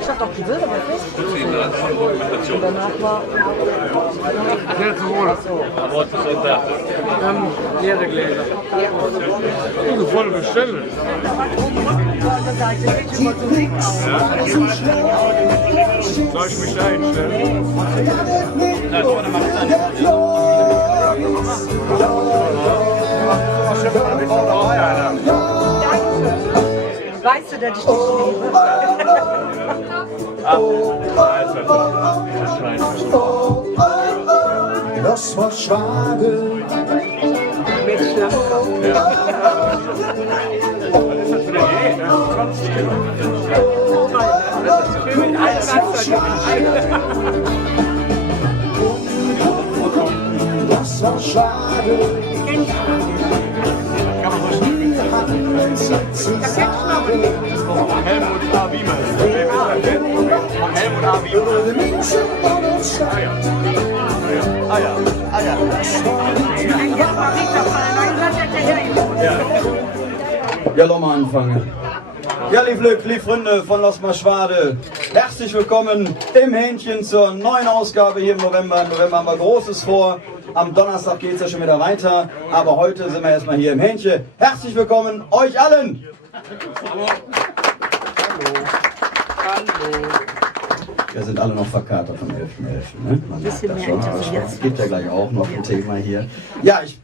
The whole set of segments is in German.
Ich hab doch die Bilder bei Facebook gesehen. Und danach war... Sehr zu wohl. Leere Gläser. Eine volle Bestelle. Soll ich mich da hinstellen? Weißt du, dass ich dich liebe? Das war Schwabe. Mit Schlammkopf. Das war Schwabe. Wir hatten uns zusammen. Helmut A. Wiemer. Helmut A. Ja, lass mal anfangen. Ja, liebe Glück, liebe Freunde von Los Maschwade, herzlich willkommen im Hähnchen zur neuen Ausgabe hier im November. Im November haben wir Großes vor. Am Donnerstag geht es ja schon wieder weiter, aber heute sind wir erstmal hier im Hähnchen. Herzlich willkommen euch allen! Wir sind alle noch verkatert vom 11.11. Ne? Man merkt das schon, es gibt ja gleich auch noch ein Thema hier. Ja, ich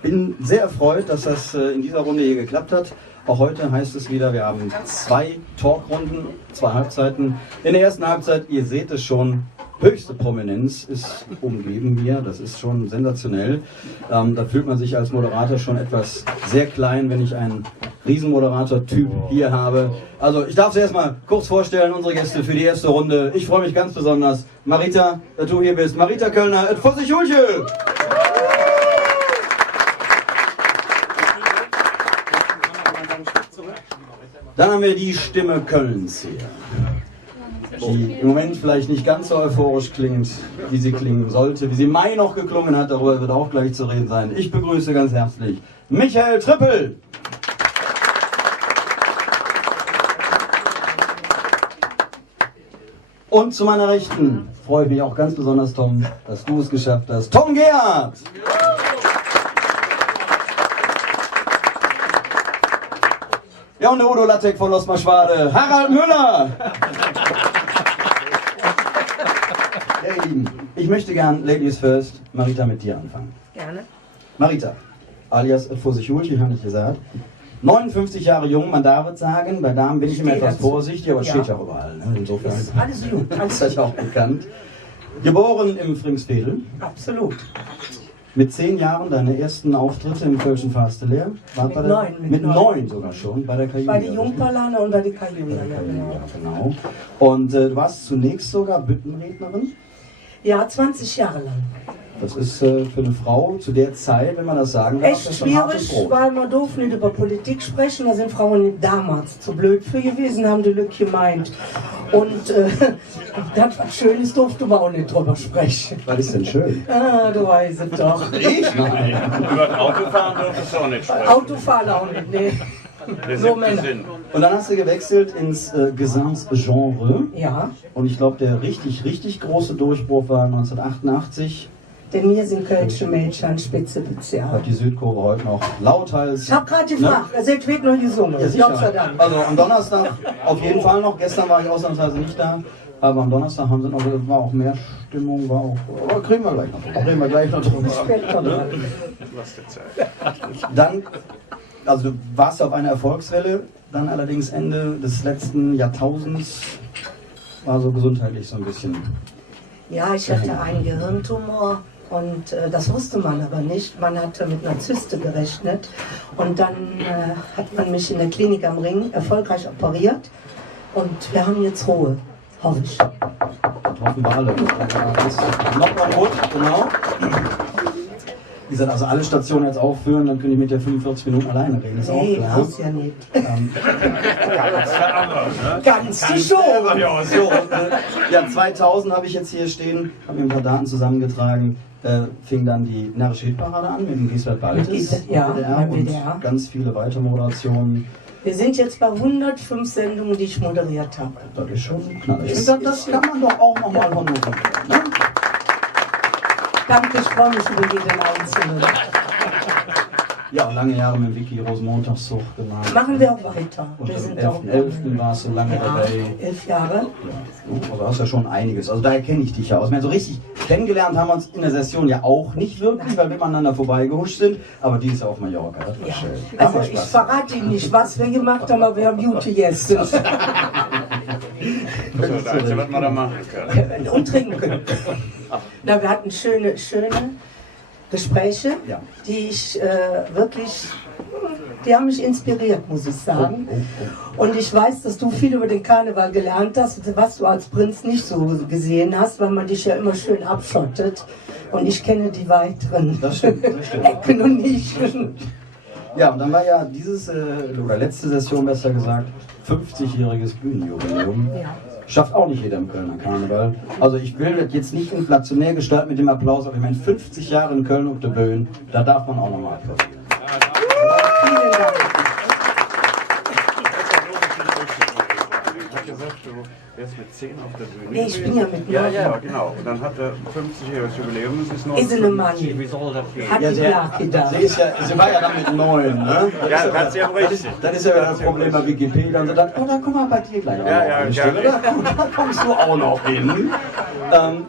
bin sehr erfreut, dass das in dieser Runde hier geklappt hat. Auch heute heißt es wieder, wir haben 2 Talkrunden, 2 Halbzeiten. In der ersten Halbzeit, ihr seht es schon, höchste Prominenz ist umgeben hier. Das ist schon sensationell. Da fühlt man sich als Moderator schon etwas sehr klein, wenn ich einen Riesenmoderator-Typ hier habe. Also ich darf Sie erstmal kurz vorstellen, unsere Gäste für die erste Runde. Ich freue mich ganz besonders. Marita, dass du hier bist. Marita Kölner, Pfussig-Hulche! Dann haben wir die Stimme Kölns hier, die im Moment vielleicht nicht ganz so euphorisch klingt, wie sie klingen sollte, wie sie im Mai noch geklungen hat, darüber wird auch gleich zu reden sein. Ich begrüße ganz herzlich Michael Trippel. Und zu meiner Rechten freue ich mich auch ganz besonders, Tom, dass du es geschafft hast. Tom Gerhardt! Ja, und der Udo Lattek von Los Maschwade, Harald Müller! Ja, ihr Lieben, ich möchte gern, Ladies first, Marita, mit dir anfangen. Gerne. Marita, alias Pfussig-Hulche, habe ich gesagt. 59 Jahre jung, man darf es sagen, bei Damen bin ich immer etwas vorsichtig, aber es steht ja auch überall. Ne? Insofern Ist alles gut. ist das ja auch bekannt. Geboren im Frimsvedel. Absolut. Mit 10 Jahren deine ersten Auftritte im Kölschen Fastelehr. Mit 9 sogar schon, bei der Kajuna. Bei den Jungpaulaner und bei der Kajuna, ja, genau. Und du warst zunächst sogar Büttenrednerin. Ja, 20 Jahre lang. Das ist für eine Frau zu der Zeit, wenn man das sagen darf, Echt das schon hartes schwierig, Brot. weil man durfte nicht über Politik sprechen. Da sind Frauen damals zu blöd für gewesen, haben die Glück gemeint. Und das, was Schönes durfte man auch nicht drüber sprechen. Was ist denn schön? Ah, du weißt es doch. Ich? Nein. Über das Autofahren dürftest du auch nicht sprechen. Autofahren auch nicht, nee. Nur Männer. Und dann hast du gewechselt ins Gesangsgenre. Ja, Und ich glaube, der richtig, richtig große Durchbruch war 1988. denn mir sind kölsche Mädchen spitze Beziehung. Hat die Südkurve heute noch lauthals. Ich habe gerade gefragt, also es wird nur gesungen. Ja, Gott sei sicher. Dank. Also am Donnerstag auf jeden Fall noch. Gestern war ich ausnahmsweise nicht da. Aber am Donnerstag haben sie noch, war auch mehr Stimmung, war auch. Aber kriegen wir gleich noch. Reden wir gleich noch drüber. Dann, also du warst auf einer Erfolgswelle, dann allerdings Ende des letzten Jahrtausends war so gesundheitlich so ein bisschen. Ja, ich hatte einen Gehirntumor und das wusste man aber nicht. Man hatte mit einer Zyste gerechnet und dann hat man mich in der Klinik am Ring erfolgreich operiert und wir haben jetzt Ruhe, hoffe ich. Hoffen wir alle. Nochmal rot, genau. Wie gesagt, also alle Stationen jetzt aufführen, dann könnte ich mit der 45 Minuten alleine reden. Ist Nee, auch klar. brauchst ja nicht. Ne? Ganz die Show. So, ja, 2000 habe ich jetzt hier stehen, habe mir ein paar Daten zusammengetragen. Fing dann die närrische Hitparade an mit dem Giesbert Baltes Ja, WDR, beim und WDR. ganz viele weitere Moderationen. Wir sind jetzt bei 105 Sendungen, die ich moderiert habe. Das ist schon knaller. Ich finde, das kann man doch auch nochmal honorieren. Ne? Danke, ich freue mich über jeden Einzelnen. Ja, und lange Jahre mit Vicky Rosenmontagssucht gemacht. Machen wir auch weiter. Und Wir am sind auch 11.11. warst du lange dabei. 11 Jahre. Ja, also hast ja schon einiges. Also daher kenne ich dich ja aus. Ich meine, so richtig kennengelernt haben wir uns in der Session ja auch nicht wirklich, weil wir miteinander vorbeigehuscht sind. Aber die ist ja auf Mallorca. Das war Ja. schön. Also Hat ich Spaß. verrate Ihnen nicht, was wir gemacht haben, aber wir haben gute Gäste. Das ist das Einzige, was man da machen kann. Und trinken. Na, wir hatten schöne Gespräche, Ja. die ich wirklich, die haben mich inspiriert, muss ich sagen. Und ich weiß, dass du viel über den Karneval gelernt hast, was du als Prinz nicht so gesehen hast, weil man dich ja immer schön abschottet. Und ich kenne die weiteren Das stimmt, das stimmt. Ecken und Nischen. Ja, und dann war ja oder letzte Session besser gesagt, 50-jähriges Bühnenjubiläum. Ja. Schafft auch nicht jeder im Kölner Karneval. Also ich will das jetzt nicht inflationär gestalten mit dem Applaus, aber ich meine 50 Jahre in Köln auf der Bühne, da darf man auch nochmal applaudieren. Vielen Dank. Ich habe gesagt, du wärst mit 10 auf der Bühne. Nee, ich bin ja mit Ja, 9. ja, genau. Und dann hat er 50-jähriges Jubiläum. Es ist noch Ist eine Mann. Wie soll das gehen? Hat die Lage da. Sie war ja dann mit 9, ne? Ja, das hat sie auch richtig. Dann ist ja wieder das Problem bei Wikipedia und so dann, oh, da guck mal bei dir gleich auch Ja, noch ja, eine ja. Stelle. Da kommst du auch noch hin.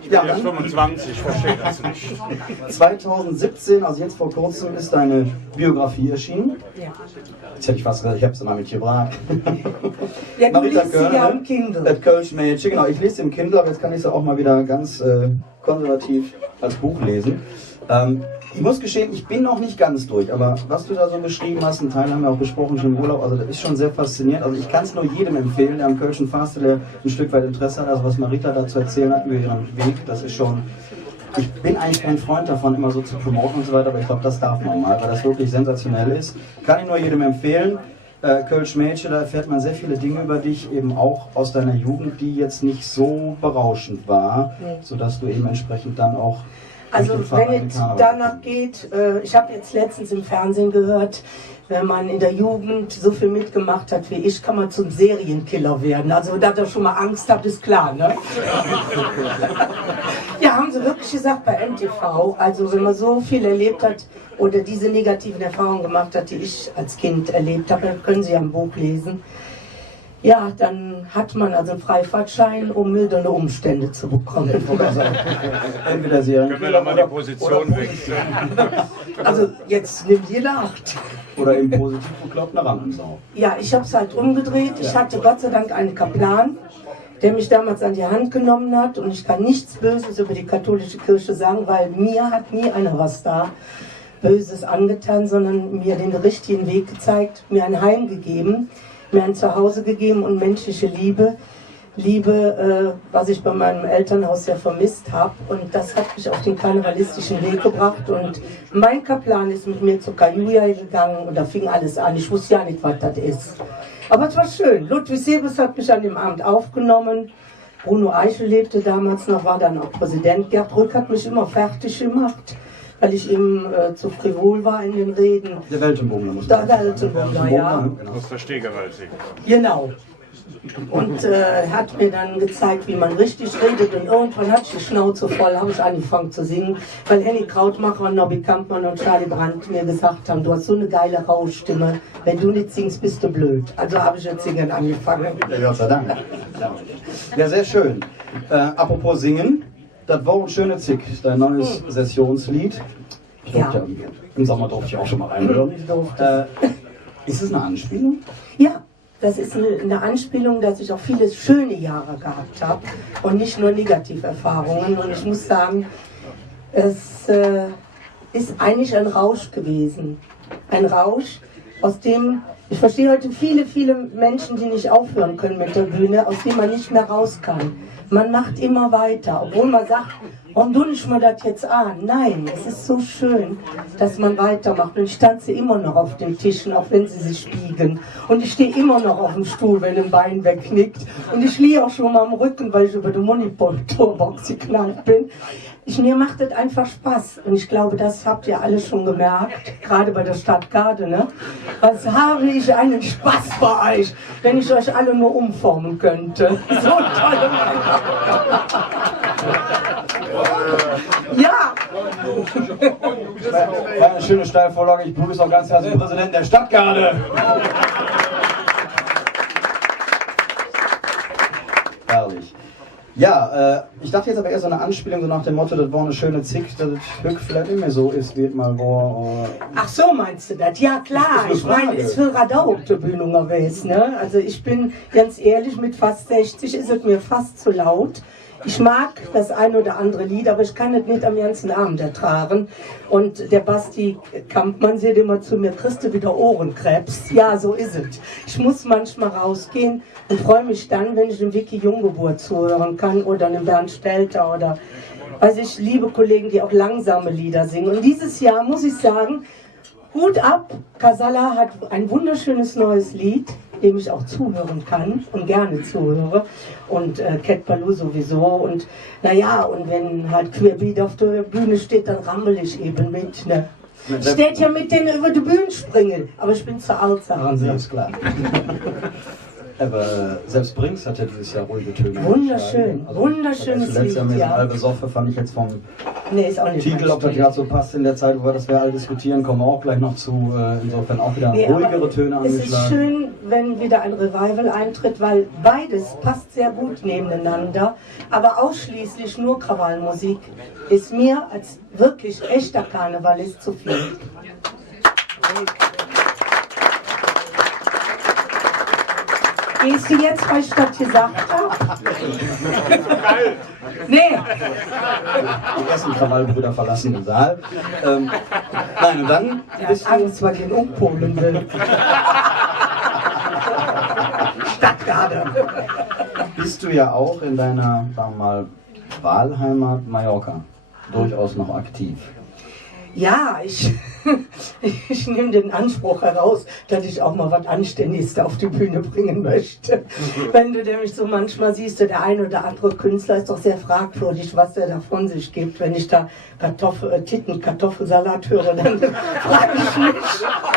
Ja, Er ist 25, ich verstehe das nicht. 2017, also jetzt vor kurzem, ist deine Biografie erschienen. Ja. Jetzt hätte ich fast gesagt, ich habe es mal mitgebracht. Ja, du liest sie ja im Kindle. Das Kölsch Mädchen, genau. Ich lese sie im Kindle, aber jetzt kann ich sie auch mal wieder ganz konservativ als Buch lesen. Ich muss gestehen, ich bin noch nicht ganz durch, aber was du da so beschrieben hast, einen Teil haben wir auch besprochen schon im Urlaub, also das ist schon sehr faszinierend. Also ich kann es nur jedem empfehlen, der am Kölschen Faste, der ein Stück weit Interesse hat, also was Marita da zu erzählen hat über ihren Weg, das ist schon... Ich bin eigentlich kein Freund davon, immer so zu promoten und so weiter, aber ich glaube, das darf man mal, weil das wirklich sensationell ist. Kann ich nur jedem empfehlen. Kölsch Mädchen, da erfährt man sehr viele Dinge über dich, eben auch aus deiner Jugend, die jetzt nicht so berauschend war, sodass du eben entsprechend dann auch... Also wenn es danach geht, ich habe jetzt letztens im Fernsehen gehört, wenn man in der Jugend so viel mitgemacht hat wie ich, kann man zum Serienkiller werden. Also dass ihr schon mal Angst habt, ist klar, ne? Ja, haben sie wirklich gesagt bei MTV. Also wenn man so viel erlebt hat oder diese negativen Erfahrungen gemacht hat, die ich als Kind erlebt habe, können Sie ja im Buch lesen. Ja, dann hat man also einen Freifahrtschein, um mildernde Umstände zu bekommen. Entweder Serien Können wir doch mal die Position wechseln? Also jetzt nimmt jeder Acht. oder eben positiv bekloppt eine Rampensau. Ja, ich habe es halt umgedreht. Ich hatte Gott sei Dank einen Kaplan, der mich damals an die Hand genommen hat. Und ich kann nichts Böses über die katholische Kirche sagen, weil mir hat nie einer was da Böses angetan, sondern mir den richtigen Weg gezeigt, mir ein Heim gegeben, mir ein Zuhause gegeben und menschliche Liebe. Liebe, was ich bei meinem Elternhaus sehr vermisst habe. Und das hat mich auf den karnevalistischen Weg gebracht. Und mein Kaplan ist mit mir zur Kajuja gegangen und da fing alles an. Ich wusste ja nicht, was das ist. Aber es war schön. Ludwig Sebes hat mich an dem Abend aufgenommen. Bruno Eichel lebte damals noch, war dann auch Präsident. Gerd Rück hat mich immer fertig gemacht, weil ich ihm zu frivol war in den Reden. Der Weltenbummler muss Der Weltenbummler, ja. Genau. Aus der Stegerwaldsee. Genau. Und hat mir dann gezeigt, wie man richtig redet. Und irgendwann hatte ich die Schnauze voll, habe ich angefangen zu singen, weil Henny Krautmacher und Nobby Kampmann und Charlie Brandt mir gesagt haben, du hast so eine geile Rauschstimme, wenn du nicht singst, bist du blöd. Also habe ich jetzt singen angefangen. Ja, Gott sei Dank. Ja, sehr schön. Apropos Singen, das war ein schöner Zick, dein neues Sessionslied. Ich durfte ja. Im Sommer durfte ich auch schon mal reinhören. Ist es eine Anspielung? Ja. Das ist eine Anspielung, dass ich auch viele schöne Jahre gehabt habe und nicht nur Negativerfahrungen. Und ich muss sagen, es ist eigentlich ein Rausch gewesen. Ein Rausch, aus dem, ich verstehe heute viele, viele Menschen, die nicht aufhören können mit der Bühne, aus dem man nicht mehr raus kann. Man macht immer weiter, obwohl man sagt, warum tue ich mir das jetzt an? Nein, es ist so schön, dass man weitermacht. Und ich tanze immer noch auf den Tischen, auch wenn sie sich biegen. Und ich stehe immer noch auf dem Stuhl, wenn ein Bein wegknickt. Und ich liege auch schon mal am Rücken, weil ich über die Monitorbox geknallt bin. Mir macht das einfach Spaß. Und ich glaube, das habt ihr alle schon gemerkt, gerade bei der Stadt Garde. Ne? Was habe ich einen Spaß bei euch, wenn ich euch alle nur umformen könnte. So tolle Männer. Ja. War eine schöne Steilvorlage. Ich begrüße auch ganz herzlich den Präsidenten der Stadtgarde. Herrlich. Ja, ich dachte jetzt aber eher so eine Anspielung so nach dem Motto, das war eine schöne Zick, dass es wirklich vielleicht nicht mehr so ist, wie es mal war. Ach so, meinst du das? Ja klar, ich meine, es ist für Radau auf der Bühne gewesen. Ne? Also ich bin ganz ehrlich, mit fast 60 ist es mir fast zu laut. Ich mag das ein oder andere Lied, aber ich kann es nicht am ganzen Abend ertragen. Und der Basti Kampmann sagt immer zu mir, kriegst du wieder Ohrenkrebs? Ja, so ist es. Ich muss manchmal rausgehen und freue mich dann, wenn ich dem Vicky Junggeburt zuhören kann oder dem Bernd Stelter oder, weiß ich, liebe Kollegen, die auch langsame Lieder singen. Und dieses Jahr muss ich sagen, Hut ab, Casalla hat ein wunderschönes neues Lied, dem ich auch zuhören kann und gerne zuhöre. Und Cat Ballou sowieso. Und naja, und wenn halt Querbeat auf der Bühne steht, dann rammel ich eben mit. Ne? Steht ja mit denen über die Bühne springen. Aber ich bin zu alt, sagen sie. Ja, ist klar. Aber selbst Brinks hat ja dieses Jahr ruhige Töne. Wunderschön, wunderschönes Lied. Letztes Jahr ja. Halbe Soffe fand ich jetzt vom ist auch nicht Titel, ob das gerade so passt in der Zeit, wo wir das alle diskutieren, kommen wir auch gleich noch zu. Insofern auch wieder ruhigere Töne angeschlagen. Es ist schön, wenn wieder ein Revival eintritt, weil beides passt sehr gut nebeneinander. Aber ausschließlich nur Krawallmusik ist mir als wirklich echter Karnevalist zu viel. Gehst du jetzt, weil ich das gesagt habe? Nee. Die ersten Krawallbrüder verlassen den Saal. Nein, und dann bist du Angst, weil ich ihn umpolen will. Stadtgarde. Bist du ja auch in deiner, sagen wir mal, Wahlheimat Mallorca durchaus noch aktiv. Ja, ich nehme den Anspruch heraus, dass ich auch mal was Anständiges da auf die Bühne bringen möchte. Wenn du nämlich so manchmal siehst, der ein oder andere Künstler ist doch sehr fragwürdig, was er da von sich gibt. Wenn ich da Kartoffelsalat höre, dann frage ich mich.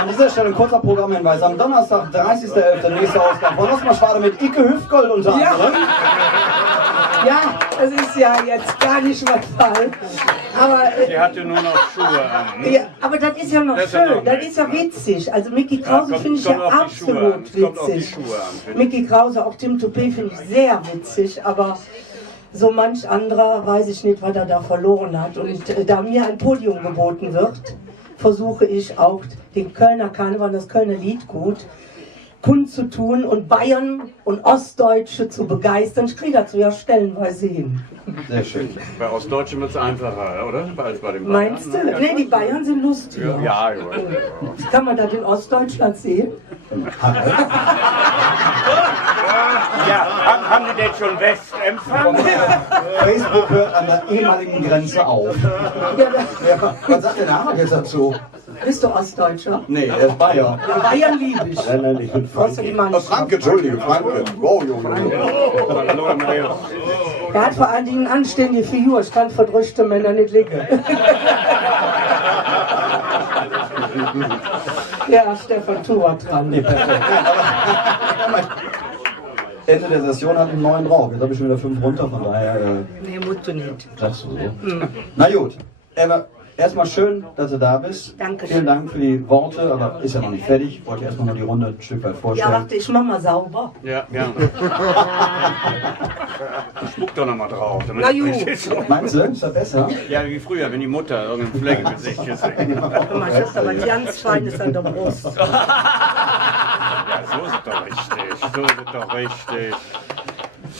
An dieser Stelle ein kurzer Programmhinweis. Am Donnerstag, 30.11. nächste Ausgabe von Osmar Schwade mit Icke Hüftgold unter anderem. Ja, das ist ja jetzt gar nicht mein Fall. Aber, die hatte nur noch Schuhe an. Ja, aber das ist ja noch schön, das ist ja witzig. Also Mickey Krause finde ich ja absolut witzig. Mickey Krause, auch Tim Toupé finde ich sehr witzig, aber so manch anderer weiß ich nicht, was er da verloren hat. Und da mir ein Podium geboten wird, versuche ich auch den Kölner Karneval, das Kölner Liedgut, kundzutun und Bayern und Ostdeutsche zu begeistern. Ich kriege dazu ja stellenweise hin. Sehr schön. Bei Ostdeutschen wird es einfacher, oder? Als bei den Bayern. Meinst du? Nee, die Bayern sind lustiger. Ja. Kann man das in Ostdeutschland sehen? Ja, haben die denn schon Westempfang? Facebook hört an der ehemaligen Grenze auf. Ja, was sagt der Name jetzt dazu? Bist du Ostdeutscher? Nee, er ist Bayer. Ja, Bayern liebe ich. Nein, ich bin Außer die Mannschaft. Franke, Entschuldigung, Franke. Oh, Junge. Er hat vor allen Dingen eine anständige Figur. Ich kann verdrückte Männer nicht liegen. Ja, Stefan Tuhr dran. Nee, perfekt. Ende der Session hatte ich 9 drauf. Jetzt habe ich schon wieder 5 runter, von daher. Nee, musst du nicht. Sagst du so? Na gut. Eva, erstmal schön, dass du da bist. Danke. Vielen Dank für die Worte, aber ist ja noch nicht fertig. Ich wollte erstmal nur die Runde ein Stück weit vorstellen. Ja, warte, ich mach mal sauber. Ja, gerne. Spuck doch nochmal drauf. Na gut. Meinst du, ist das besser? Ja, wie früher, wenn die Mutter irgendeinen Fleck im Gesicht gesehen hat. Guck mal, ich hab aber ganz Feines an der Brust. Ja, so ist es doch richtig. So ist es doch richtig.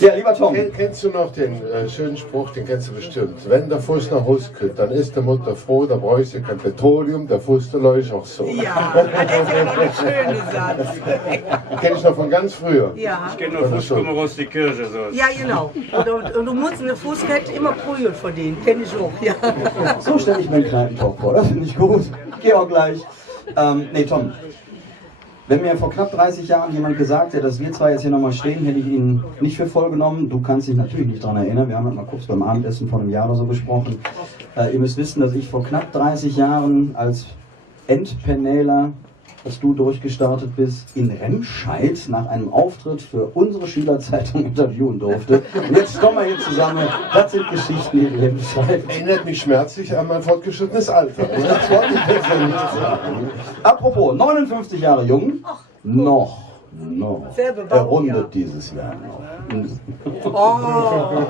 Ja, lieber Tom. Kennst du noch den schönen Spruch, den kennst du bestimmt. Wenn der Fuß nach Hause kommt, dann ist der Mutter froh, da brauchst du kein Petroleum, der Fuß der Leuch auch so. Ja, das ist ja noch ein schöner Satz. Kenn ich noch von ganz früher. Ja, Ich kenne nur Fußkummer aus die Kirche. So. ja genau. Und du musst eine Fußkette immer Prügel verdienen, kenne ich auch, ja. So stelle ich mir einen Kneipentalk vor, das finde ich gut. Geh auch gleich. Nee, Tom. Wenn mir vor knapp 30 Jahren jemand gesagt hätte, dass wir zwei jetzt hier nochmal stehen, hätte ich ihn nicht für voll genommen. Du kannst dich natürlich nicht daran erinnern. Wir haben das mal kurz beim Abendessen vor einem Jahr oder so besprochen. Ihr müsst wissen, dass ich vor knapp 30 Jahren als Endpenäler, dass du durchgestartet bist, in Remscheid nach einem Auftritt für unsere Schülerzeitung interviewen durfte. Und jetzt kommen wir hier zusammen. Das sind Geschichten in Remscheid. Erinnert mich schmerzlich an mein fortgeschrittenes Alter. Das wollte ich persönlich sagen. Apropos, 59 Jahre jung, noch. Selbe Er Baujahr. rundet dieses Jahr noch. Oh,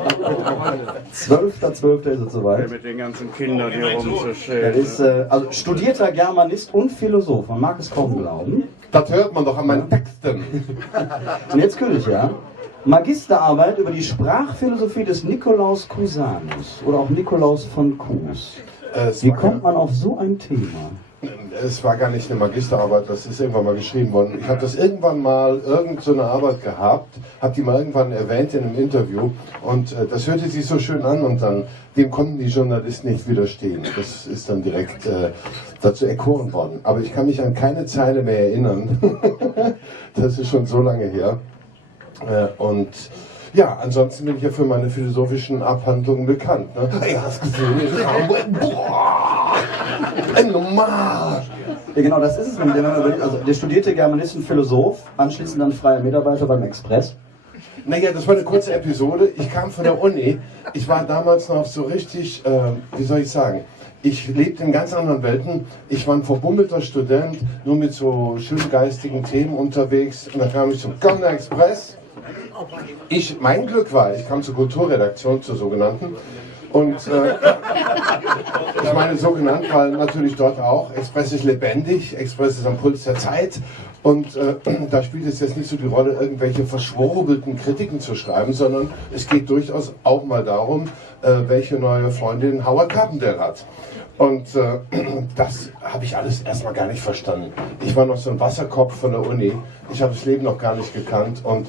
12.12. ist es soweit. Mit den ganzen Kindern hier Er rumzuschälen. ist also studierter Germanist und Philosoph. Man mag es kaum glauben. Das hört man doch an meinen Texten. Und jetzt König, ja. Magisterarbeit über die Sprachphilosophie des Nikolaus Cusanus oder auch Nikolaus von Cus. Wie kommt man auf so ein Thema? Es war gar nicht eine Magisterarbeit, das ist irgendwann mal geschrieben worden. Ich habe das irgendwann mal, so eine Arbeit gehabt, habe die mal irgendwann erwähnt in einem Interview und das hörte sich so schön an und dann, dem konnten die Journalisten nicht widerstehen. Das ist dann direkt dazu erkoren worden. Aber ich kann mich an keine Zeile mehr erinnern. Das ist schon so lange her. Und ja, ansonsten bin ich ja für meine philosophischen Abhandlungen bekannt. Ne? Hey, hast gesehen? Boah, normal. Ja, genau, das ist es. Wenn man überlegt. Also, der studierte Germanist und Philosoph, anschließend dann freier Mitarbeiter beim Express. Naja, das war eine kurze Episode. Ich kam von der Uni. Ich war damals noch so richtig, wie soll ich sagen, ich lebte in ganz anderen Welten. Ich war ein verbummelter Student, nur mit so schönen geistigen Themen unterwegs. Und dann kam ich zum Gönner Express. Mein Glück war, ich kam zur Kulturredaktion, zur sogenannten. Und ich meine sogenannt, weil natürlich dort auch, Express ist lebendig, Express ist am Puls der Zeit. Und da spielt es jetzt nicht so die Rolle, irgendwelche verschwurbelten Kritiken zu schreiben, sondern es geht durchaus auch mal darum, welche neue Freundin Howard Carpendale hat. Und das habe ich alles erstmal gar nicht verstanden. Ich war noch so ein Wasserkopf von der Uni, ich habe das Leben noch gar nicht gekannt und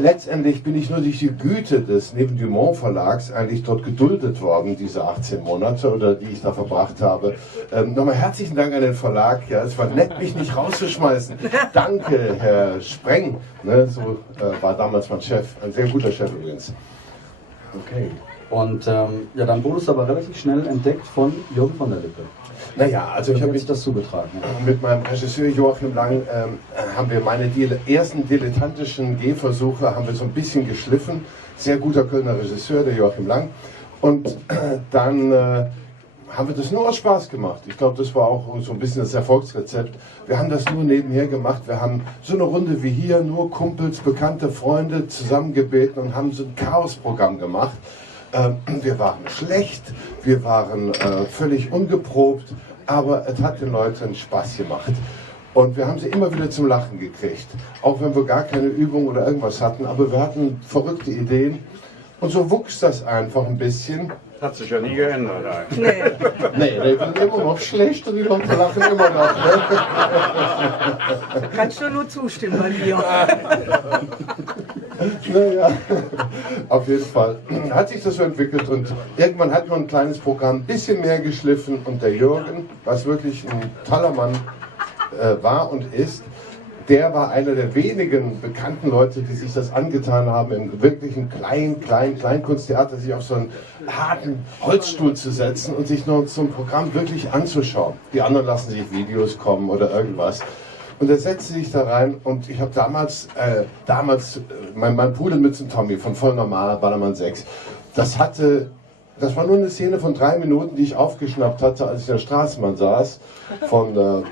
letztendlich bin ich nur durch die Güte des Neben Dumont Verlags eigentlich dort geduldet worden, diese 18 Monate oder die ich da verbracht habe. Nochmal herzlichen Dank an den Verlag. Ja, es war nett, mich nicht rauszuschmeißen. Danke, Herr Spreng. Ne, so war damals mein Chef, ein sehr guter Chef übrigens. Okay. Und ja, dann wurdest du aber relativ schnell entdeckt von Jürgen von der Lippe. Naja, also ich habe mich das zugetragen. mit meinem Regisseur Joachim Lang haben wir meine ersten dilettantischen Gehversuche haben wir so ein bisschen geschliffen. Sehr guter Kölner Regisseur, der Joachim Lang. Und dann haben wir das nur aus Spaß gemacht. Ich glaube, das war auch so ein bisschen das Erfolgsrezept. Wir haben das nur nebenher gemacht. Wir haben so eine Runde wie hier, nur Kumpels, bekannte Freunde zusammengebeten und haben so ein Chaosprogramm gemacht. Wir waren schlecht, wir waren völlig ungeprobt, aber es hat den Leuten Spaß gemacht. Und wir haben sie immer wieder zum Lachen gekriegt, auch wenn wir gar keine Übung oder irgendwas hatten, aber wir hatten verrückte Ideen. Und so wuchs das einfach ein bisschen. Hat sich ja nie geändert. Nee, die sind immer noch schlecht und die Leute lachen immer noch. Ne? kannst du nur zustimmen bei mir. Naja, auf jeden Fall hat sich das so entwickelt und irgendwann hat man ein kleines Programm ein bisschen mehr geschliffen und der Jürgen, was wirklich ein toller Mann war und ist, der war einer der wenigen bekannten Leute, die sich das angetan haben, im wirklichen Kleinkunsttheater sich auf so einen harten Holzstuhl zu setzen und sich nur so ein Programm wirklich anzuschauen. Die anderen lassen sich Videos kommen oder irgendwas. Und er setzte sich da rein und ich habe damals mein Pudelmützen-Tommy von Voll Normal, Ballermann 6, das war nur eine Szene von 3 Minuten, die ich aufgeschnappt hatte, als ich in der Straßenbahn saß, von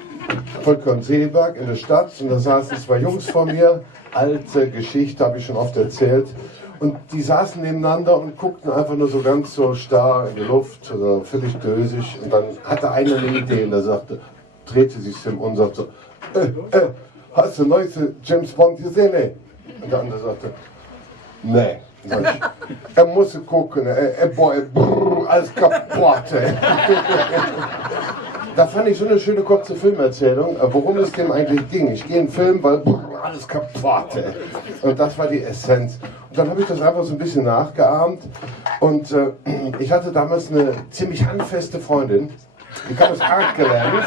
Köln-Seeberg in der Stadt. Und da saßen 2 Jungs vor mir, alte Geschichte, habe ich schon oft erzählt. Und die saßen nebeneinander und guckten einfach nur so ganz so starr in die Luft oder völlig dösig. Und dann hatte einer eine Idee und er drehte sich zu ihm und sagte, hast du neueste James Bond gesehen? Und der andere sagte, nee. Sag ich, er muss gucken, alles kaputt. Ey. Da fand ich so eine schöne kurze Filmerzählung, worum es dem eigentlich ging. Ich gehe in den Film, weil alles kaputt. Ey. Und das war die Essenz. Und dann habe ich das einfach so ein bisschen nachgeahmt. Und ich hatte damals eine ziemlich handfeste Freundin. Die kam aus Artgelenz.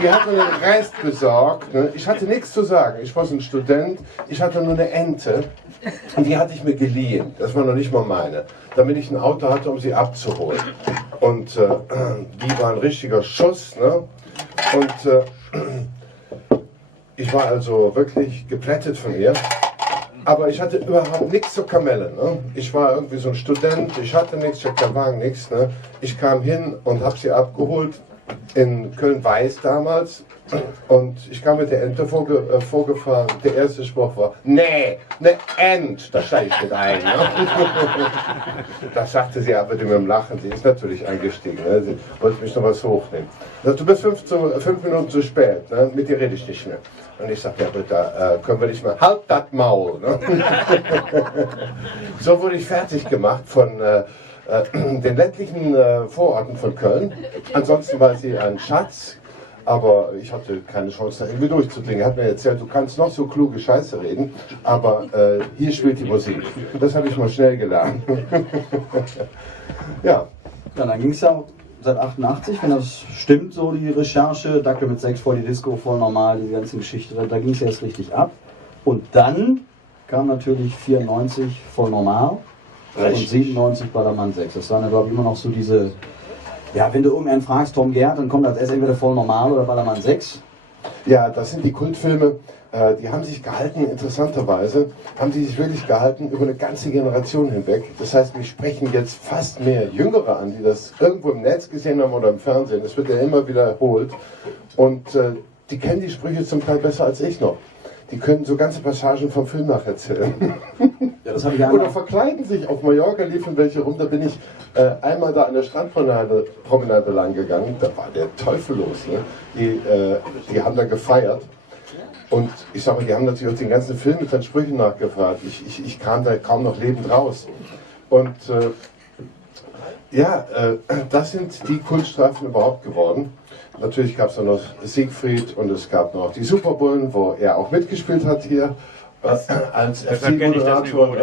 Die hat mir den Rest besorgt. Ne? Ich hatte nichts zu sagen. Ich war so ein Student. Ich hatte nur eine Ente. Und die hatte ich mir geliehen. Das war noch nicht mal meine. Damit ich ein Auto hatte, um sie abzuholen. Und die war ein richtiger Schuss. Ne? Und ich war also wirklich geplättet von ihr. Aber ich hatte überhaupt nichts zur Kamelle. Ne? Ich war irgendwie so ein Student, ich hatte nichts, ich hatte keinen Wagen, nichts. Ne? Ich kam hin und habe sie abgeholt in Köln-Weiß damals. Und ich kam mit der Ente vorgefahren. Der erste Spruch war, nee, ne Ent, da steige ich mit ein. Ne? Das sagte sie aber mit dem Lachen, sie ist natürlich eingestiegen. Ne? Sie wollte mich noch was hochnehmen. Du bist 5 Minuten zu spät, ne? Mit dir rede ich nicht mehr. Und ich sagte, ja bitte, können wir nicht mehr, halt das Maul. Ne? So wurde ich fertig gemacht von den ländlichen Vororten von Köln. Ansonsten war sie ein Schatz. Aber ich hatte keine Chance, da irgendwie durchzuklingen. Er hat mir erzählt, du kannst noch so kluge Scheiße reden, aber hier spielt die Musik. Das habe ich mal schnell gelernt. Ja. Ja, dann ging es ja seit 88, wenn das stimmt, so die Recherche, Dackel mit 6 vor die Disco, voll normal, die ganze Geschichte, da ging es ja erst richtig ab. Und dann kam natürlich 94 voll normal und 97 Ballermann 6. Das waren ja, glaube ich, immer noch so diese... Ja, wenn du irgendeinen fragst, Tom Gerhardt, dann kommt als erst entweder voll normal oder Ballermann 6. Ja, das sind die Kultfilme, die haben sich gehalten, interessanterweise, haben die sich wirklich gehalten über eine ganze Generation hinweg. Das heißt, wir sprechen jetzt fast mehr Jüngere an, die das irgendwo im Netz gesehen haben oder im Fernsehen. Das wird ja immer wiederholt. Und die kennen die Sprüche zum Teil besser als ich noch. Die können so ganze Passagen vom Film nacherzählen. Ja, das habe ich Oder verkleiden sich. Auf Mallorca liefen welche rum, da bin ich einmal da an der Strandpromenade lang gegangen, da war der Teufel los. Ne? Die haben da gefeiert. Und ich sage mal, die haben natürlich auch den ganzen Film mit den Sprüchen nachgefragt. Ich kam da kaum noch lebend raus. Und das sind die Kultstreifen überhaupt geworden. Natürlich gab es noch Siegfried und es gab noch die Superbullen, wo er auch mitgespielt hat hier. Als FC-Moderator.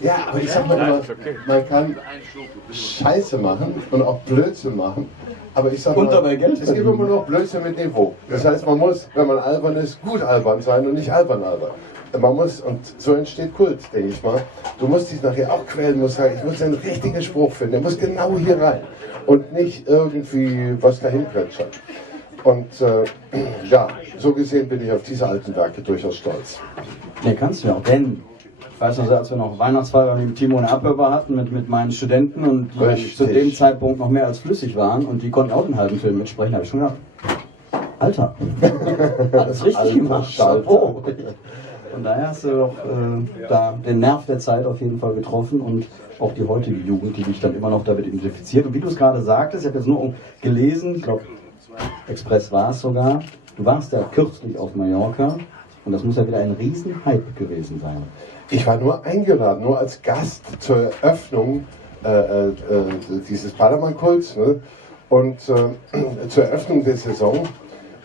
Ja, aber ich sag mal immer, man kann Scheiße machen und auch Blödsinn machen. Aber ich sag mal, es gibt immer noch Blödsinn mit Niveau. Das heißt, man muss, wenn man albern ist, gut albern sein und nicht albern. Man muss, und so entsteht Kult, denke ich mal. Du musst dich nachher auch quälen, musst sagen, ich muss einen richtigen Spruch finden, der muss genau hier rein. Und nicht irgendwie was dahin plätschern. Und ja, so gesehen bin ich auf diese alten Werke durchaus stolz. Ne, kannst du ja auch, denn ich weiß noch, als wir noch Weihnachtsfeier mit dem Timo eine Abhörbar hatten mit meinen Studenten und die dann zu dem Zeitpunkt noch mehr als flüssig waren und die konnten auch den halben Film mitsprechen, habe ich schon gedacht, Alter, alles richtig gemacht. Oh. Von daher hast du doch da den Nerv der Zeit auf jeden Fall getroffen und auch die heutige Jugend, die dich dann immer noch damit identifiziert. Und wie du es gerade sagtest, ich habe jetzt nur gelesen, ich glaube, Express war es sogar, du warst ja kürzlich auf Mallorca und das muss ja wieder ein Riesenhype gewesen sein. Ich war nur eingeladen, nur als Gast zur Eröffnung dieses Ballermann-Kults, ne? Und zur Eröffnung der Saison.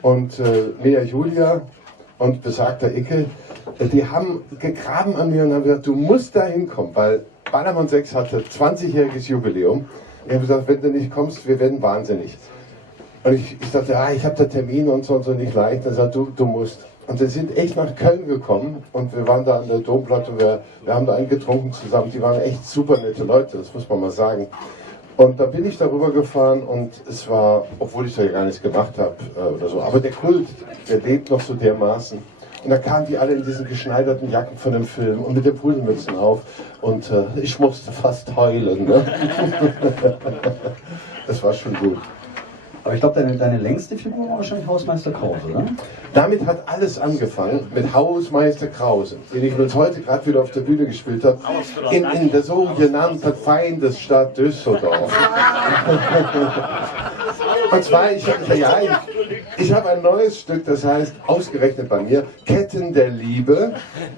Und Mea Julia und besagter Icke, die haben gegraben an mir und haben gesagt, du musst da hinkommen, weil Ballermann 6 hatte 20-jähriges Jubiläum. Ich habe gesagt, wenn du nicht kommst, wir werden wahnsinnig. Und ich dachte, ich habe da Termine und so nicht leicht. Dann sagt du musst. Und wir sind echt nach Köln gekommen und wir waren da an der Domplatte und wir haben da eingetrunken zusammen. Die waren echt super nette Leute, das muss man mal sagen. Und da bin ich darüber gefahren und es war, obwohl ich da gar nichts gemacht habe oder so, aber der Kult, der lebt noch so dermaßen. Und da kamen die alle in diesen geschneiderten Jacken von dem Film und mit den Pudelmützen auf und ich musste fast heulen. Ne? Das war schon gut. Aber ich glaube, deine längste Figur war wahrscheinlich Hausmeister Krause, oder? Damit hat alles angefangen mit Hausmeister Krause, den ich uns heute gerade wieder auf der Bühne gespielt habe, in der sogenannten Feindesstadt Düsseldorf. Und zwar, ich Ich habe ein neues Stück, das heißt, ausgerechnet bei mir, Ketten der Liebe.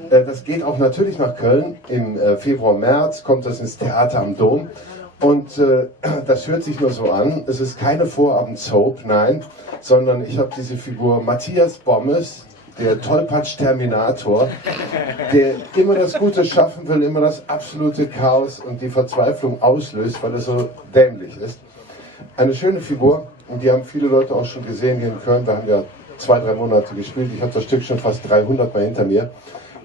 Das geht auch natürlich nach Köln. Im Februar, März kommt das ins Theater am Dom. Und das hört sich nur so an. Es ist keine Vorabendsoap, nein, sondern ich habe diese Figur Matthias Bommes, der Tollpatsch-Terminator, der immer das Gute schaffen will, immer das absolute Chaos und die Verzweiflung auslöst, weil er so dämlich ist. Eine schöne Figur, und die haben viele Leute auch schon gesehen hier in Köln. Wir haben ja 2-3 Monate gespielt. Ich habe das Stück schon fast 300 Mal hinter mir.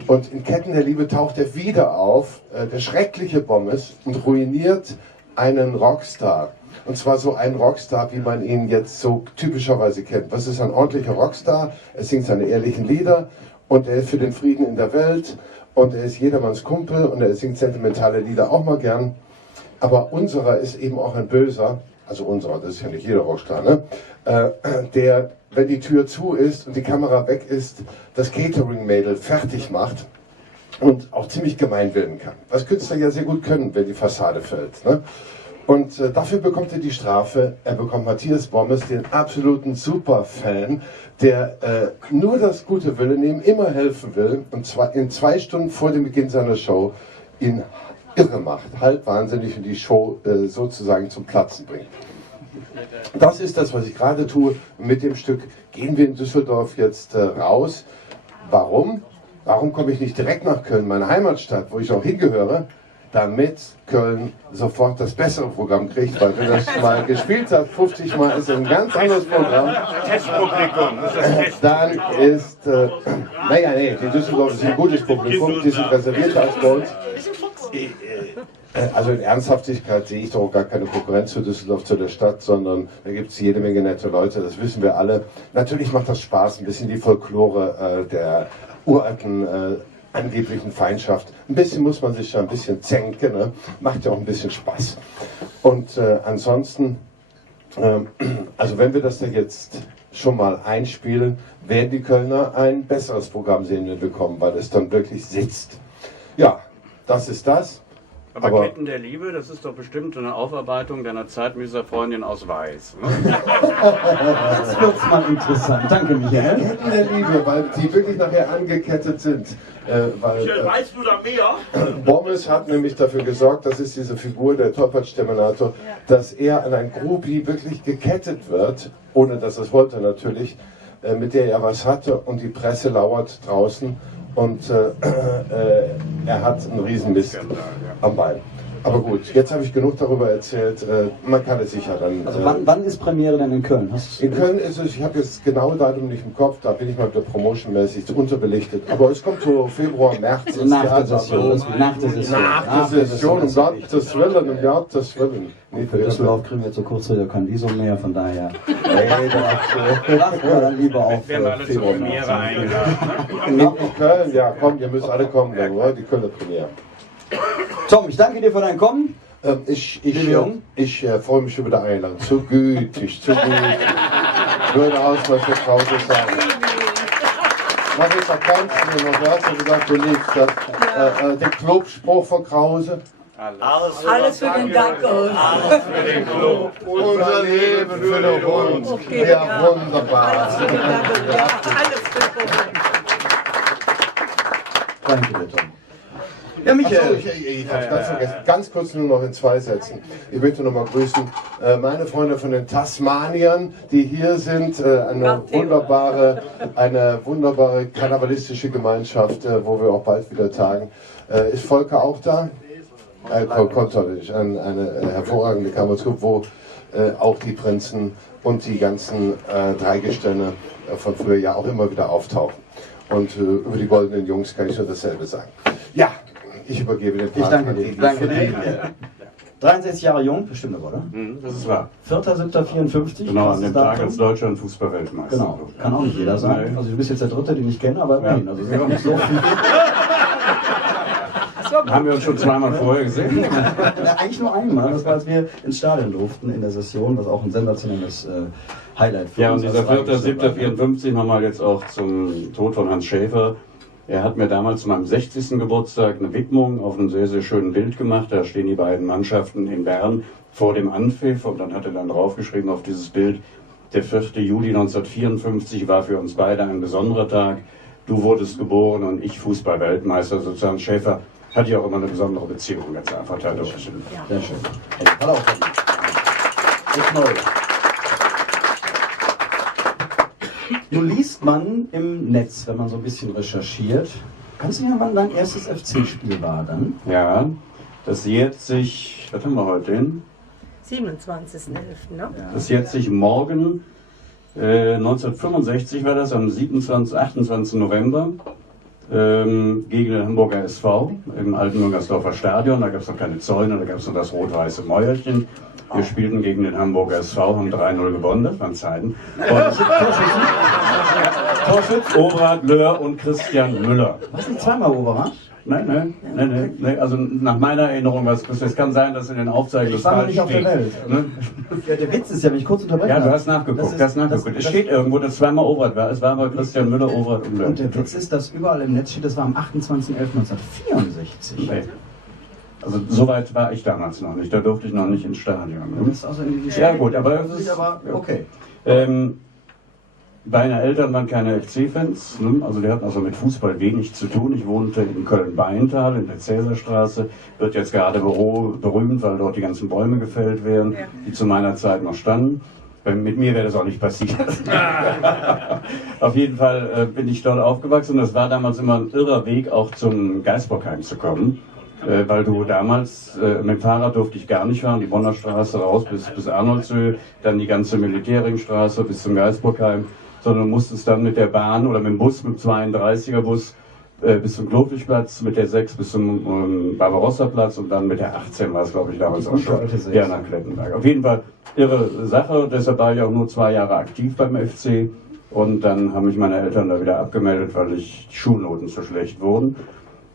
Und in Ketten der Liebe taucht er wieder auf, der schreckliche Bommes, und ruiniert einen Rockstar. Und zwar so einen Rockstar, wie man ihn jetzt so typischerweise kennt. Was ist ein ordentlicher Rockstar? Er singt seine ehrlichen Lieder und er ist für den Frieden in der Welt und er ist jedermanns Kumpel und er singt sentimentale Lieder auch mal gern. Aber unserer ist eben auch ein Böser, also unserer, das ist ja nicht jeder Rockstar, ne? Der, wenn die Tür zu ist und die Kamera weg ist, das Catering-Mädel fertig macht und auch ziemlich gemein werden kann. Was Künstler ja sehr gut können, wenn die Fassade fällt. Ne? Und dafür bekommt er die Strafe. Er bekommt Matthias Bommes, den absoluten Superfan, der nur das Gute will und ihm immer helfen will. Und zwar in 2 Stunden vor dem Beginn seiner Show ihn irre macht, halb wahnsinnig, und die Show sozusagen zum Platzen bringt. Das ist das, was ich gerade tue. Mit dem Stück gehen wir in Düsseldorf jetzt raus. Warum? Warum komme ich nicht direkt nach Köln, meine Heimatstadt, wo ich auch hingehöre? Damit Köln sofort das bessere Programm kriegt, weil wenn das mal gespielt hat, 50 Mal, ist ein ganz anderes Programm. Testpublikum. Dann ist, naja, nee, die Düsseldorfer sind ein gutes Publikum, die sind reservierter als bei uns. Also in Ernsthaftigkeit sehe ich doch auch gar keine Konkurrenz zu Düsseldorf, zu der Stadt, sondern da gibt es jede Menge nette Leute, das wissen wir alle. Natürlich macht das Spaß, ein bisschen die Folklore der uralten angeblichen Feindschaft. Ein bisschen muss man sich ja ein bisschen zänken, ne? Macht ja auch ein bisschen Spaß. Und ansonsten, also wenn wir das da jetzt schon mal einspielen, werden die Kölner ein besseres Programm sehen bekommen, weil es dann wirklich sitzt. Ja, das ist das. Aber Ketten der Liebe, das ist doch bestimmt eine Aufarbeitung deiner Zeit mit dieser Freundin aus Weiß. Ne? Jetzt wird's mal interessant. Danke, Michael. Ketten der Liebe, weil die wirklich nachher angekettet sind. Weißt du da mehr? Bommes hat nämlich dafür gesorgt, das ist diese Figur, der Tollpatsch-Terminator, dass er an ein Groupie wirklich gekettet wird, ohne dass er es wollte natürlich, mit der er was hatte, und die Presse lauert draußen und er hat einen Riesenmist am Bein. Aber gut, jetzt habe ich genug darüber erzählt. Man kann es sicher dann. Also wann ist Premiere denn in Köln? In Köln ist es, ich habe jetzt genau Datum nicht im Kopf, da bin ich mal wieder promotionmäßig unterbelichtet. Aber es kommt so Februar, März. Also nach der Session. Nach der Session, um Gottes Willen, um Gottes Willen. Für Düsseldorf kriegen wir jetzt so kurz wieder kein Visum mehr, von daher. Dann lieber auf Werden wir alle zur Februar. Premiere eingeladen. In Köln, ja komm, ihr müsst alle kommen, dann, oder? Die Kölner Premiere. Tom, ich danke dir für dein Kommen. Ich freue mich über die Einladung. Zu gütig, zu gütig. Würde Hausmeister Krause sagen. Mach jetzt noch ganz schnell, du hast ja gesagt, du liebst das. Der Clubspruch von Krause. Alles für den Dackel. Alles für den Club. Unser Leben für den Hund. Okay, Ja, ja. wunderbar. Alles für den Dackel. Ja, alles für den Dackel. Danke dir, Tom. Ja, Achso, Michael. ich habe ganz vergessen. Ganz kurz nur noch in 2 Sätzen. Ich möchte noch mal grüßen meine Freunde von den Tasmaniern, die hier sind. Eine wunderbare karnevalistische Gemeinschaft, wo wir auch bald wieder tagen. Ist Volker auch da? Kontolich, eine hervorragende Kammertruppe, wo auch die Prinzen und die ganzen Dreigestirne von früher ja auch immer wieder auftauchen. Und über die goldenen Jungs kann ich nur dasselbe sagen. Ja, ich übergebe den Part. Ich danke dir. Danke dir. 63 Jahre jung, bestimmt aber, oder? Das ist wahr. 4.7.54. Genau, an dem Tag Datum. als Deutschland Fußballweltmeister. Genau, kann auch nicht jeder sein. Nein. Also du bist jetzt der Dritte, den ich kenne, aber immerhin. Also es sind auch nicht so viele. Haben wir uns schon 2-mal vorher gesehen? Ja, eigentlich nur einmal, das war, als wir ins Stadion durften in der Session, was auch ein sensationelles Highlight für Ja, uns und dieser als Freigestellter war. 4.7.54 nochmal jetzt auch zum Tod von Hans Schäfer. Er hat mir damals zu meinem 60. Geburtstag eine Widmung auf einem sehr, sehr schönen Bild gemacht. Da stehen die beiden Mannschaften in Bern vor dem Anpfiff und dann hat er dann draufgeschrieben auf dieses Bild: Der 4. Juli 1954 war für uns beide ein besonderer Tag. Du wurdest geboren und ich Fußball-Weltmeister. Sozusagen Schäfer hat ja auch immer eine besondere Beziehung ganz einfach dadurch. Sehr schön. Hallo. Ist neu. Nun liest man im Netz, wenn man so ein bisschen recherchiert. Kannst du mir wann dein erstes FC-Spiel war dann? Ja, das jährt sich, was haben wir heute denn? 27.11., ne? Das jährt sich morgen, 1965 war das, am 28. November, gegen den Hamburger SV im alten Müngersdorfer Stadion. Da gab es noch keine Zäune, da gab es noch das rot-weiße Mäuerchen. Wir spielten gegen den Hamburger SV, haben 3-0 gewonnen, das waren Zeiten. Torschütz, Overath, Löhr und Christian Müller. Warst du nicht zweimal Overath? Nein. Also nach meiner Erinnerung war es kann sein, dass in den Aufzeichnungen Ich war noch nicht auf der Welt. Ne? Ja, der Witz ist ja, wenn ich kurz unterbreche. Ja, du hast nachgeguckt. Es steht irgendwo, dass zweimal Overath war. Es war aber Christian Müller, Overath und Löhr. Und der Witz ist, dass überall im Netz steht, das war am 28.11.1964. Nee. Also so weit war ich damals noch nicht. Da durfte ich noch nicht ins Stadion. Du bist also in die Ja gut, aber das ist... aber okay. Meine Eltern waren keine FC-Fans, ne? Also die hatten also mit Fußball wenig zu tun. Ich wohnte in Köln-Beintal in der Cäsarstraße, wird jetzt gerade berühmt, weil dort die ganzen Bäume gefällt werden, die zu meiner Zeit noch standen. Mit mir wäre das auch nicht passiert. Auf jeden Fall bin ich dort aufgewachsen und das war damals immer ein irrer Weg, auch zum Geisbockheim zu kommen. Weil du damals, mit dem Fahrrad durfte ich gar nicht fahren, die Bonner Straße raus bis Arnoldshöhe, dann die ganze Militärringstraße bis zum Geisbockheim, sondern du musstest dann mit der Bahn oder mit dem Bus, mit dem 32er Bus bis zum Kloflichplatz, mit der 6 bis zum Barbarossa-Platz und dann mit der 18 war es, glaube ich, damals auch schon. Ja, nach Klettenberg. Auf jeden Fall irre Sache, deshalb war ich auch nur 2 Jahre aktiv beim FC und dann haben mich meine Eltern da wieder abgemeldet, weil die Schulnoten zu schlecht wurden.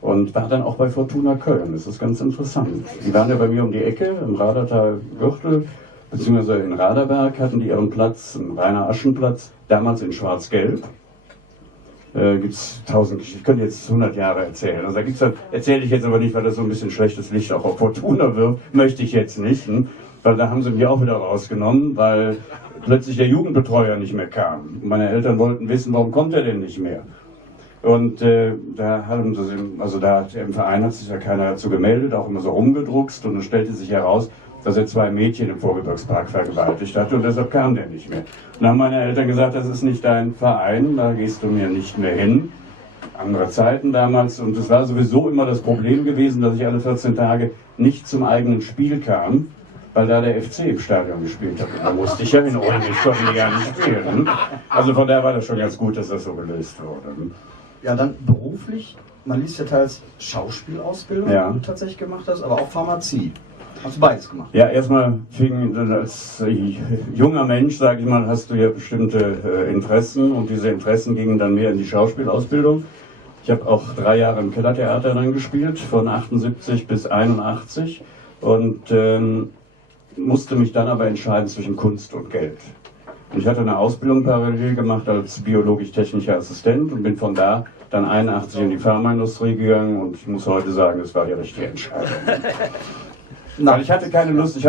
Und war dann auch bei Fortuna Köln. Das ist ganz interessant. Die waren ja bei mir um die Ecke, im Radertal Gürtel, beziehungsweise in Raderberg hatten die ihren Platz, im Rainer Aschenplatz, damals in Schwarz-Gelb. Gibt's 1000 Geschichten. Ich könnte jetzt 100 Jahre erzählen. Also da erzähle ich jetzt aber nicht, weil das so ein bisschen schlechtes Licht auch auf Fortuna wirft. Möchte ich jetzt nicht. Weil da haben sie mich auch wieder rausgenommen, weil plötzlich der Jugendbetreuer nicht mehr kam. Und meine Eltern wollten wissen, warum kommt er denn nicht mehr? Und da haben sie, also da im Verein hat sich ja keiner dazu gemeldet, auch immer so rumgedruckst und dann stellte sich heraus, dass er 2 Mädchen im Vorgebirgspark vergewaltigt hatte und deshalb kam der nicht mehr. Und dann haben meine Eltern gesagt, das ist nicht dein Verein, da gehst du mir nicht mehr hin. Andere Zeiten damals und es war sowieso immer das Problem gewesen, dass ich alle 14 Tage nicht zum eigenen Spiel kam, weil da der FC im Stadion gespielt hat. Und da musste ich ja in Ulm, ich konnte ja nicht spielen. Also von daher war das schon ganz gut, dass das so gelöst wurde. Ja, dann beruflich, man liest ja teils Schauspielausbildung, die du tatsächlich gemacht hast, aber auch Pharmazie. Hast du beides gemacht? Ja, erstmal als junger Mensch, sage ich mal, hast du ja bestimmte Interessen und diese Interessen gingen dann mehr in die Schauspielausbildung. Ich habe auch 3 Jahre im Kellertheater dann gespielt, von 78 bis 81 und musste mich dann aber entscheiden zwischen Kunst und Geld. Und ich hatte eine Ausbildung parallel gemacht als biologisch-technischer Assistent und bin von da dann 81 in die Pharmaindustrie gegangen und ich muss heute sagen, das war die richtige Entscheidung. Weil ich hatte keine Lust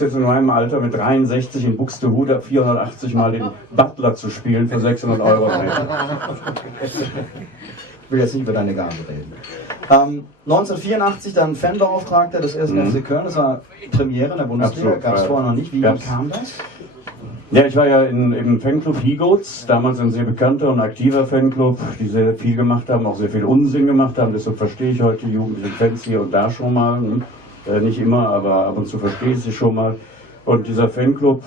jetzt in meinem Alter mit 63 in Buxtehude 480 Mal den Butler zu spielen für 600 Euro. Ich will jetzt nicht über deine Gabe reden. 1984 dann Fanbeauftragter des 1. FC Köln, das war Premiere in der Bundesliga, gab es vorher noch nicht. Wie kam das? Ja, ich war ja im Fanclub He-Goats, damals ein sehr bekannter und aktiver Fanclub, die sehr viel gemacht haben, auch sehr viel Unsinn gemacht haben. Deshalb verstehe ich heute die jugendlichen Fans hier und da schon mal. Nicht immer, aber ab und zu verstehe ich sie schon mal. Und dieser Fanclub,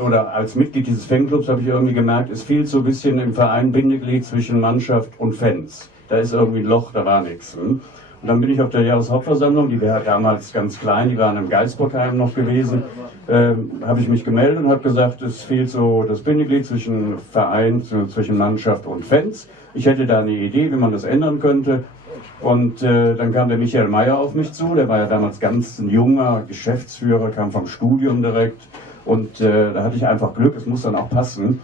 oder als Mitglied dieses Fanclubs habe ich irgendwie gemerkt, es fehlt so ein bisschen im Verein Bindeglied zwischen Mannschaft und Fans. Da ist irgendwie ein Loch, da war nichts. Und dann bin ich auf der Jahreshauptversammlung, die war damals ganz klein, die waren im Geisbockheim noch gewesen, habe ich mich gemeldet und habe gesagt, es fehlt so das Bindeglied zwischen Verein, zwischen Mannschaft und Fans. Ich hätte da eine Idee, wie man das ändern könnte. Und dann kam der Michael Mayer auf mich zu, der war ja damals ganz ein junger Geschäftsführer, kam vom Studium direkt. Und da hatte ich einfach Glück, es muss dann auch passen,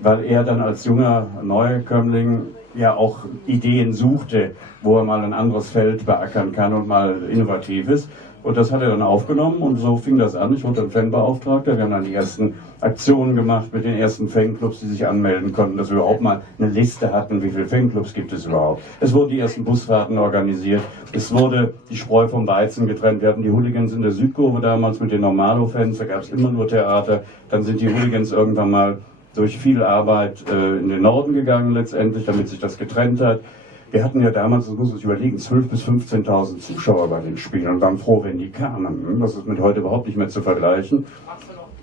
weil er dann als junger Neukömmling ja auch Ideen suchte, wo er mal ein anderes Feld beackern kann und mal innovativ ist. Und das hat er dann aufgenommen und so fing das an. Ich wurde dann Fanbeauftragter. Wir haben dann die ersten Aktionen gemacht mit den ersten Fanclubs, die sich anmelden konnten, dass wir überhaupt mal eine Liste hatten, wie viele Fanclubs gibt es überhaupt. Es wurden die ersten Busfahrten organisiert. Es wurde die Spreu vom Weizen getrennt. Wir hatten die Hooligans in der Südkurve damals mit den Normalo-Fans. Da gab es immer nur Theater. Dann sind die Hooligans irgendwann mal durch viel Arbeit in den Norden gegangen letztendlich, damit sich das getrennt hat. Wir hatten ja damals, das muss man sich überlegen, 12.000 bis 15.000 Zuschauer bei den Spielen und waren froh, wenn die kamen. Das ist mit heute überhaupt nicht mehr zu vergleichen.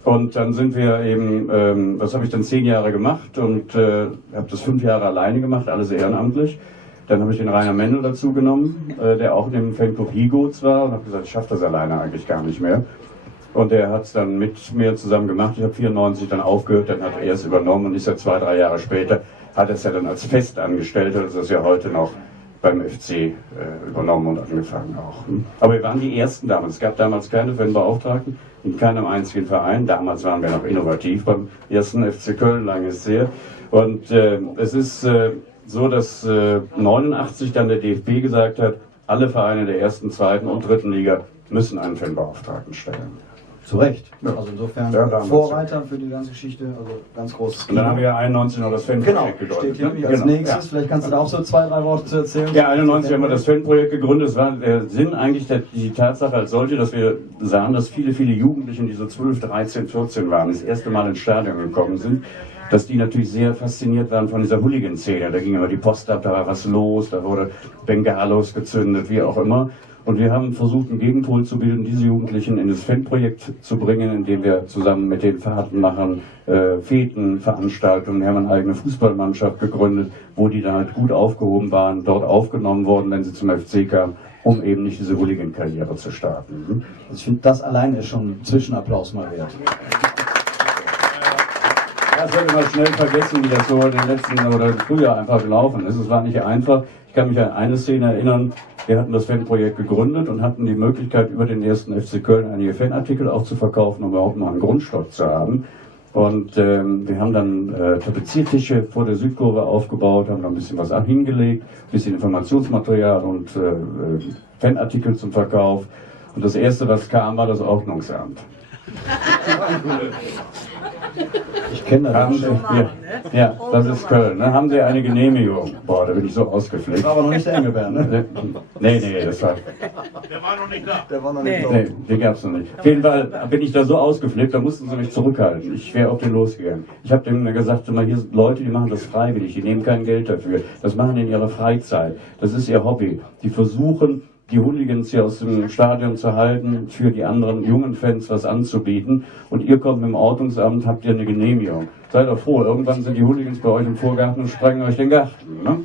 Und dann sind wir eben, das habe ich dann 10 Jahre gemacht und habe das 5 Jahre alleine gemacht, alles ehrenamtlich. Dann habe ich den Rainer Mendel dazu genommen, der auch in dem Fanclub Higoz war und habe gesagt, ich schaffe das alleine eigentlich gar nicht mehr. Und er hat es dann mit mir zusammen gemacht. Ich habe 94 dann aufgehört, dann hat er es übernommen und ist ja 2, 3 Jahre später, hat er es ja dann als Festangestellter, das ist ja heute noch beim FC übernommen und angefangen auch. Aber wir waren die Ersten damals. Es gab damals keine Fanbeauftragten in keinem einzigen Verein. Damals waren wir noch innovativ beim ersten FC Köln, lange ist her. Und es ist so, dass 89 dann der DFB gesagt hat, alle Vereine der ersten, zweiten und dritten Liga müssen einen Fanbeauftragten stellen. Zu Recht. Also insofern Ja, Vorreiter für die ganze Geschichte, also ganz großes Und dann haben wir 91 noch das Fanprojekt Genau, gegründet. steht hier nämlich als Genau, nächstes. ja. Vielleicht kannst du da auch so 2, 3 Worte zu erzählen. Ja, 91 haben wir das Fanprojekt gegründet. Es war der Sinn eigentlich die Tatsache als solche, dass wir sahen, dass viele, viele Jugendliche, die so 12, 13, 14 waren, das erste Mal ins Stadion gekommen sind, dass die natürlich sehr fasziniert waren von dieser Hooligan-Szene. Da ging immer die Post ab, da war was los, da wurde Bengalos gezündet, wie auch immer. Und wir haben versucht, einen Gegenpol zu bilden, diese Jugendlichen in das Fanprojekt zu bringen, indem wir zusammen mit den Fahrten machen, Feten, Veranstaltungen. Wir haben eine eigene Fußballmannschaft gegründet, wo die dann halt gut aufgehoben waren, dort aufgenommen wurden, wenn sie zum FC kamen, um eben nicht diese Hooligan-Karriere zu starten. Also ich finde, das alleine ist schon ein Zwischenapplaus mal wert. Ja, es wird immer schnell vergessen, wie das so in den letzten oder früher einfach gelaufen ist. Es war nicht einfach. Ich kann mich an eine Szene erinnern. Wir hatten das Fanprojekt gegründet und hatten die Möglichkeit, über den ersten FC Köln einige Fanartikel auch zu verkaufen, um überhaupt mal einen Grundstock zu haben. Und wir haben dann Tapeziertische vor der Südkurve aufgebaut, haben da ein bisschen was hingelegt, ein bisschen Informationsmaterial und Fanartikel zum Verkauf. Und das erste, was kam, war das Ordnungsamt. Ich kenne das Haben schon. Sie, ja, das ist Köln. Ne? Haben Sie eine Genehmigung? Boah, da bin ich so ausgeflickt. War aber noch nicht der Engelbert, ne? Nee, das war... Der war noch nicht da. Nee, den gab's noch nicht. Auf jeden Fall bin ich da so ausgeflippt, da mussten sie mich zurückhalten. Ich wäre auf den losgegangen. Ich habe denen gesagt, hier sind Leute, die machen das freiwillig, die nehmen kein Geld dafür. Das machen in ihrer Freizeit. Das ist ihr Hobby. Die versuchen, die Hooligans hier aus dem Stadion zu halten, für die anderen jungen Fans was anzubieten. Und ihr kommt mit dem Ordnungsamt, habt ihr eine Genehmigung. Seid doch froh, irgendwann sind die Hooligans bei euch im Vorgarten und sprengen euch den Garten. Ne?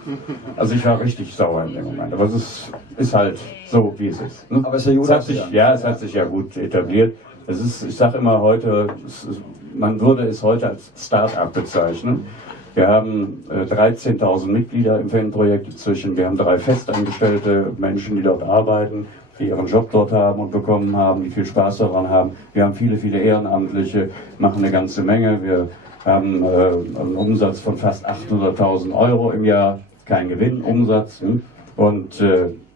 Also ich war richtig sauer in dem Moment. Aber es ist halt so, wie es ist. Ne? Aber es ist ja gut, es hat sich ja gut etabliert. Es ist, ich sage immer heute, man würde es heute als Start-up bezeichnen. Wir haben 13.000 Mitglieder im Fanprojekt inzwischen. Wir haben 3 festangestellte Menschen, die dort arbeiten, die ihren Job dort haben und bekommen haben, die viel Spaß daran haben. Wir haben viele, viele Ehrenamtliche, machen eine ganze Menge. Wir haben einen Umsatz von fast 800.000 Euro im Jahr, kein Gewinnumsatz. Und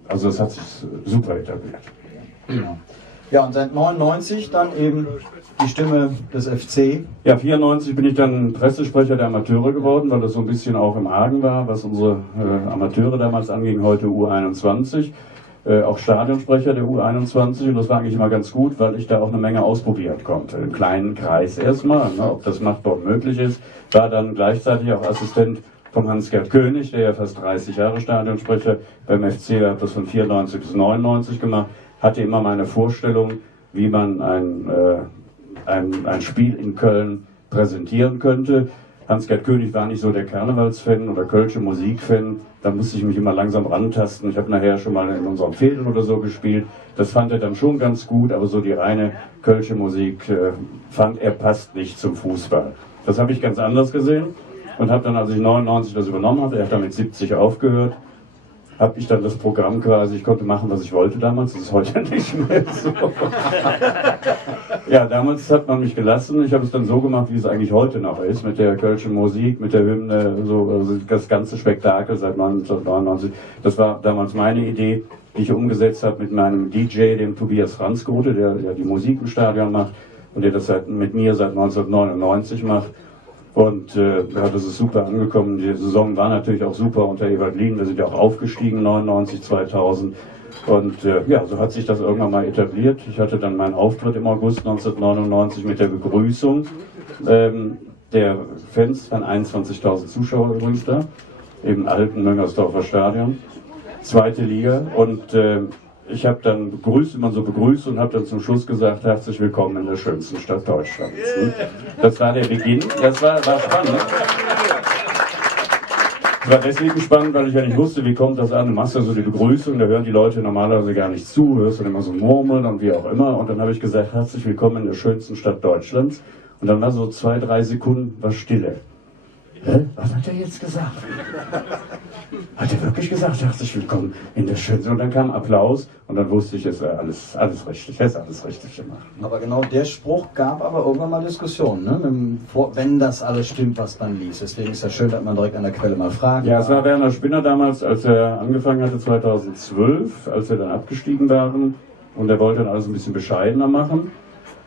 also es hat sich super etabliert. Genau. Ja, und seit 99 dann eben die Stimme des FC. Ja, 94 bin ich dann Pressesprecher der Amateure geworden, weil das so ein bisschen auch im Argen war, was unsere Amateure damals anging, heute U21. Auch Stadionsprecher der U21 und das war eigentlich immer ganz gut, weil ich da auch eine Menge ausprobieren konnte. Im kleinen Kreis erstmal, ne, ob das machbar möglich ist. War dann gleichzeitig auch Assistent vom Hans-Gerd König, der ja fast 30 Jahre Stadionsprecher beim FC, der hat das von 94 bis 99 gemacht, hatte immer meine Vorstellung, wie man ein Spiel in Köln präsentieren könnte. Hans-Gerd König war nicht so der Karnevalsfan oder Kölsche Musikfan. Da musste ich mich immer langsam rantasten. Ich habe nachher schon mal in unserem Fädel oder so gespielt. Das fand er dann schon ganz gut, aber so die reine Kölsche Musik fand er passt nicht zum Fußball. Das habe ich ganz anders gesehen und habe dann, als ich 99 das übernommen hatte, er hat dann mit 70 aufgehört, habe ich dann das Programm quasi, ich konnte machen, was ich wollte damals, das ist heute nicht mehr so. Ja, damals hat man mich gelassen, ich habe es dann so gemacht, wie es eigentlich heute noch ist, mit der kölschen Musik, mit der Hymne, so, also das ganze Spektakel seit 1999. Das war damals meine Idee, die ich umgesetzt habe mit meinem DJ, dem Tobias Franzgute, der ja die Musik im Stadion macht und der das mit mir seit 1999 macht. Und ja, das ist super angekommen. Die Saison war natürlich auch super unter Ewald Lien. Wir sind ja auch aufgestiegen, 99, 2000. Und ja, so hat sich das irgendwann mal etabliert. Ich hatte dann meinen Auftritt im August 1999 mit der Begrüßung der Fans, von 21.000 Zuschauer übrigens da, im alten Möngersdorfer Stadion, 2. Liga. Und ich habe dann begrüßt, wie man so begrüßt, und habe dann zum Schluss gesagt, herzlich willkommen in der schönsten Stadt Deutschlands. Das war der Beginn, das war spannend. Es war deswegen spannend, weil ich ja nicht wusste, wie kommt das an. Du machst ja so die Begrüßung, da hören die Leute normalerweise gar nicht zu, hörst dann immer so murmeln und wie auch immer. Und dann habe ich gesagt, herzlich willkommen in der schönsten Stadt Deutschlands. Und dann war so 2-3 Sekunden was Stille. Hä? Was hat er jetzt gesagt? Hat er wirklich gesagt, herzlich willkommen in der schönsten? Und dann kam Applaus und dann wusste ich, es war alles richtig, es ist alles richtig gemacht. Aber genau der Spruch gab aber irgendwann mal Diskussionen, ne? Wenn das alles stimmt, was man liest. Deswegen ist es schön, dass man direkt an der Quelle mal fragt. Ja, es war Werner Spinner damals, als er angefangen hatte, 2012, als wir dann abgestiegen waren. Und er wollte dann alles ein bisschen bescheidener machen.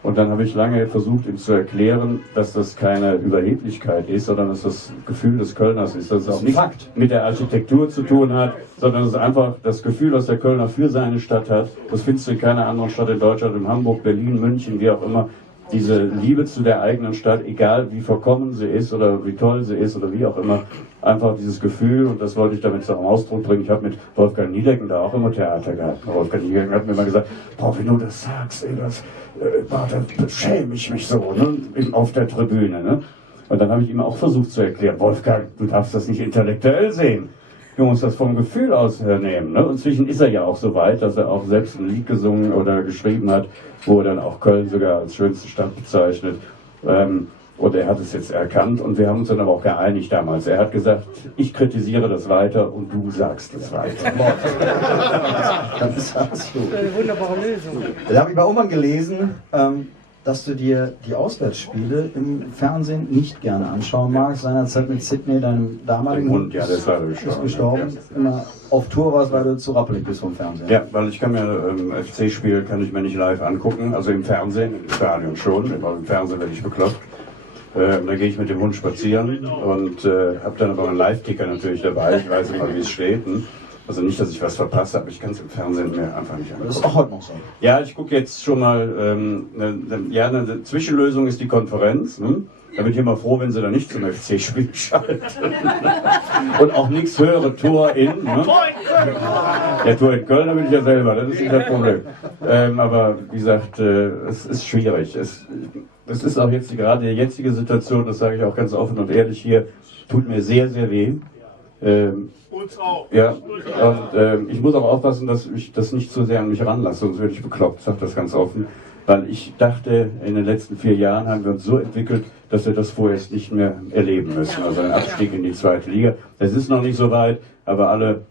Und dann habe ich lange versucht, ihm zu erklären, dass das keine Überheblichkeit ist, sondern dass das Gefühl des Kölners ist. Dass es auch nichts mit der Architektur zu tun hat, sondern es ist einfach das Gefühl, was der Kölner für seine Stadt hat. Das findest du in keiner anderen Stadt in Deutschland, in Hamburg, Berlin, München, wie auch immer. Diese Liebe zu der eigenen Stadt, egal wie verkommen sie ist oder wie toll sie ist oder wie auch immer, einfach dieses Gefühl, und das wollte ich damit zum Ausdruck bringen. Ich habe mit Wolfgang Niedecken da auch immer Theater gehabt. Wolfgang Niedecken hat mir immer gesagt, boah, wenn du das sagst, ey, dann schäme ich mich so, ne, auf der Tribüne. Ne? Und dann habe ich ihm auch versucht zu erklären, Wolfgang, du darfst das nicht intellektuell sehen. Du musst das vom Gefühl aus nehmen. Ne? Und inzwischen ist er ja auch so weit, dass er auch selbst ein Lied gesungen oder geschrieben hat, wo er dann auch Köln sogar als schönste Stadt bezeichnet. Und er hat es jetzt erkannt und wir haben uns dann aber auch geeinigt damals. Er hat gesagt, ich kritisiere das weiter und du sagst es weiter. Das hast du. Eine wunderbare Lösung. Da habe ich bei Oman gelesen, dass du dir die Auswärtsspiele im Fernsehen nicht gerne anschauen magst. Seinerzeit mit Sydney, deinem damaligen Hund, ja, der ist leider gestorben. Ja. Immer auf Tour warst, weil du zu rappelig bist vom Fernsehen. Ja, weil ich kann mir FC-Spiel kann ich mir nicht live angucken, also im Fernsehen, im Stadion schon, aber im Fernsehen werde ich bekloppt. Da gehe ich mit dem Hund spazieren und habe dann aber einen Live-Ticker natürlich dabei. Ich weiß immer, wie es steht. Also nicht, dass ich was verpasst habe, ich kann es im Fernsehen mir einfach nicht angucken. Das ist auch heute noch so. Ja, ich gucke jetzt schon mal, eine Zwischenlösung ist die Konferenz. Ne? Da bin ich immer froh, wenn sie da nicht zum FC-Spiel schalten. Und auch nichts höhere Tor in. Ne? Ja, Tor in Köln, da bin ich ja selber, das ist nicht das Problem. Aber wie gesagt, es ist schwierig. Das ist auch jetzt gerade die jetzige Situation, das sage ich auch ganz offen und ehrlich hier, tut mir sehr, sehr weh. Uns auch. Ja, und ich muss auch aufpassen, dass ich das nicht zu sehr an mich ranlasse, sonst werde ich bekloppt, ich sage das ganz offen. Weil ich dachte, in den letzten 4 Jahren haben wir uns so entwickelt, dass wir das vorerst nicht mehr erleben müssen. Also ein Abstieg in die 2. Liga. Es ist noch nicht so weit, aber alle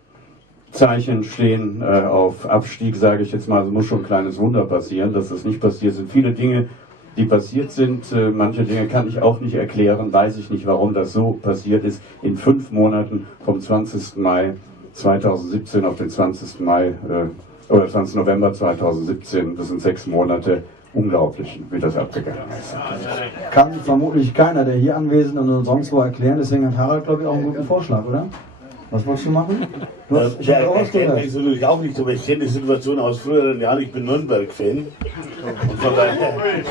Zeichen stehen auf Abstieg, sage ich jetzt mal. Es muss schon ein kleines Wunder passieren, dass das nicht passiert. Es sind viele Dinge, die passiert sind. Manche Dinge kann ich auch nicht erklären, weiß ich nicht, warum das so passiert ist. In 5 Monaten vom 20. Mai 2017 auf den 20. Mai oder 20. November 2017, das sind 6 Monate, unglaublich, wie das abgegangen ist. Kann vermutlich keiner, der hier anwesend und sonst wo erklären, deswegen hat Harald, glaube ich, auch einen guten Vorschlag, oder? Was wolltest du machen? Ich kenne mich natürlich auch nicht, aber ich kenne die Situation aus früheren Jahren. Ich bin Nürnberg-Fan und von daher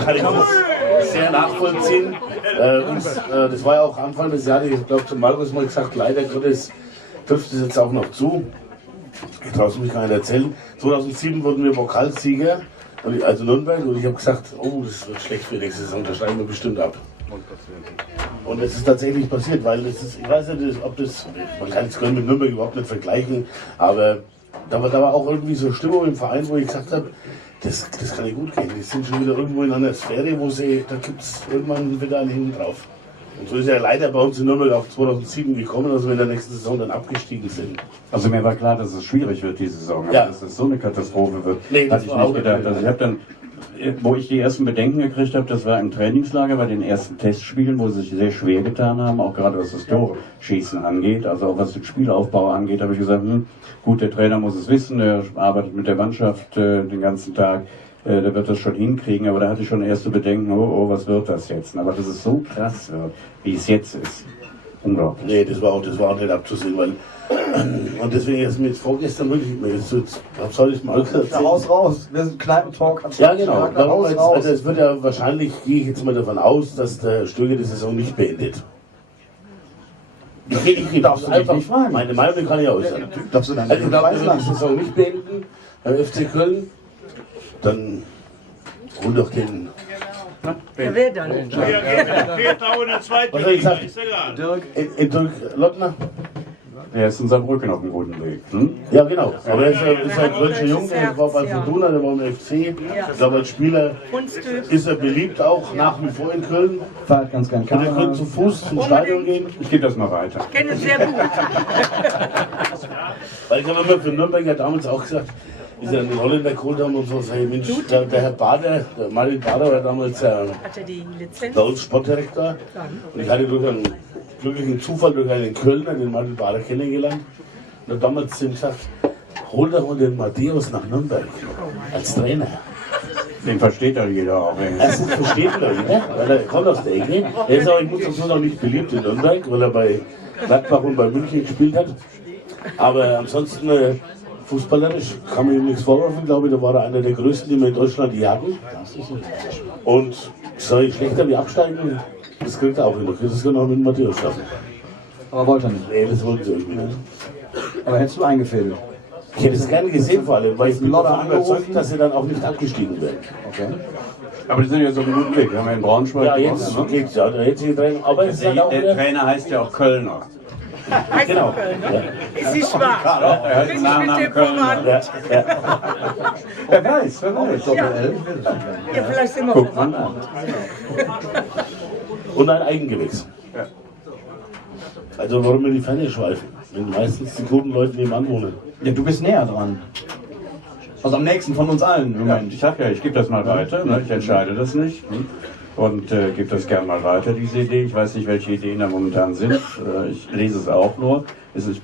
kann ich das sehr nachvollziehen. Das war ja auch Anfang des Jahres, ich glaube zu Markus mal gesagt, leider Gottes trifft es jetzt auch noch zu. Ich traue es mich gar nicht erzählen. 2007 wurden wir Pokalsieger, also Nürnberg, und ich habe gesagt, oh, das wird schlecht für nächste Saison, da steigen wir bestimmt ab. Und es ist tatsächlich passiert, weil das ist, ich weiß nicht, ob das, man kann es mit Nürnberg überhaupt nicht vergleichen, aber da war auch irgendwie so eine Stimmung im Verein, wo ich gesagt habe, das kann nicht gut gehen. Die sind schon wieder irgendwo in einer Sphäre, da gibt es irgendwann wieder einen hinten drauf. Und so ist er leider bei uns in Nürnberg auch 2007 gekommen, dass wir in der nächsten Saison dann abgestiegen sind. Also mir war klar, dass es schwierig wird, die Saison. Ja. Aber dass es so eine Katastrophe wird, Nee, das hatte ich war auch nicht gedacht. nicht. Also ich habe dann, wo ich die ersten Bedenken gekriegt habe, das war im Trainingslager bei den ersten Testspielen, wo sie sich sehr schwer getan haben, auch gerade was das Torschießen angeht, also auch was den Spielaufbau angeht, habe ich gesagt, gut, der Trainer muss es wissen, der arbeitet mit der Mannschaft den ganzen Tag. Der wird das schon hinkriegen, aber da hatte ich schon erste Bedenken, oh, was wird das jetzt? Aber dass es so krass wird, wie es jetzt ist, unglaublich. Nee, das war auch nicht abzusehen, weil und deswegen ist mir jetzt vorgestern wirklich, was soll ich mal gesagt? Raus. Wir sind Kneipentalk. Ja, genau. Also es wird ja wahrscheinlich, gehe ich jetzt mal davon aus, dass der Stöger die Saison nicht beendet. Ich darf einfach nicht fragen. meine Meinung kann ich äußern. Darfst du dann Also ich glaube, wenn wir die Saison nicht beenden beim FC Köln, dann hol doch den. Ja, wer dann? Was soll ich sagen? Dirk Lottner? Er ist in Saarbrücken auf einem guten Weg. Ja, genau. Aber er ist ein Kölscher Junge, der war bei Fortuna, der war im FC. Ich glaube, als Spieler ist er beliebt auch nach wie vor in Köln. Fahrt ganz gern Und er könnte zu Fuß zum Stadion gehen. Ich gebe das mal weiter. Ich kenne es sehr gut. Weil ich habe immer für Nürnberg ja damals auch gesagt, wie sie dann den Holländer geholt haben und so, hey Mensch, der Herr Bader, der Martin Bader war damals Hat er die Lizenz? bei uns Sportdirektor. Und ich hatte durch einen glücklichen Zufall durch einen Kölner, den Martin Bader, kennengelernt. Und hat damals zu ihm gesagt, hol doch mal den Matthäus nach Nürnberg als Trainer. Den versteht ja jeder auch. Das versteht er jeder, weil er kommt aus der Ecke. Er ist aber, ich muss dazu noch nicht beliebt in Nürnberg, weil er bei Gladbach und bei München gespielt hat. Aber ansonsten fußballerisch kann man ihm nichts vorwerfen, glaube ich. Da war er einer der größten, die wir in Deutschland je hatten. Und soll ich schlechter wie absteigen, das kriegt er auch hin. Das kann auch mit Matthäus schaffen. Aber wollte er nicht. Nee, das wollten sie irgendwie nicht. Aber hättest du eingefädelt? Ich hätte es gerne gesehen, vor allem, weil ich bin Lotter davon überzeugt, angerufen. dass sie dann auch nicht abgestiegen werden. Okay. Aber die sind ja so einen guten Weg. Wir haben ja in Braunschweig Ja, jetzt gewonnen, geht's ja. Der jetzige Trainer, aber es ist halt auch Der wieder, Trainer heißt ja auch Kölner. Heißt genau. Köln, Ja. ne? Ist nicht wahr. Er heißt Bin ich mit Nachnamen dem Kölner. verwandt? Ja, ja. Wer weiß. Doppel-L. Ja, vielleicht sind wir Guck mal verwandt. Und ein Eigengewächs. Ja. Also warum wir die Ferne schweifen? Wenn meistens die guten Leute nebenan wohnen. Ja, du bist näher dran. Also am nächsten von uns allen im Ja, Moment. ich sag ja, ich gebe das mal weiter. Ne? Ich entscheide das nicht. Und gebe das gern mal weiter, diese Idee. Ich weiß nicht, welche Ideen da momentan sind. Ich lese es auch nur.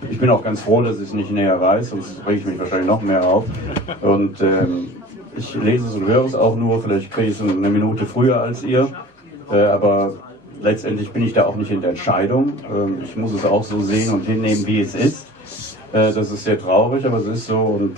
Ich bin auch ganz froh, dass ich es nicht näher weiß, sonst rege ich mich wahrscheinlich noch mehr auf. Und ich lese es und höre es auch nur. Vielleicht kriege ich es eine Minute früher als ihr. Aber letztendlich bin ich da auch nicht in der Entscheidung. Ich muss es auch so sehen und hinnehmen, wie es ist. Das ist sehr traurig, aber es ist so. Und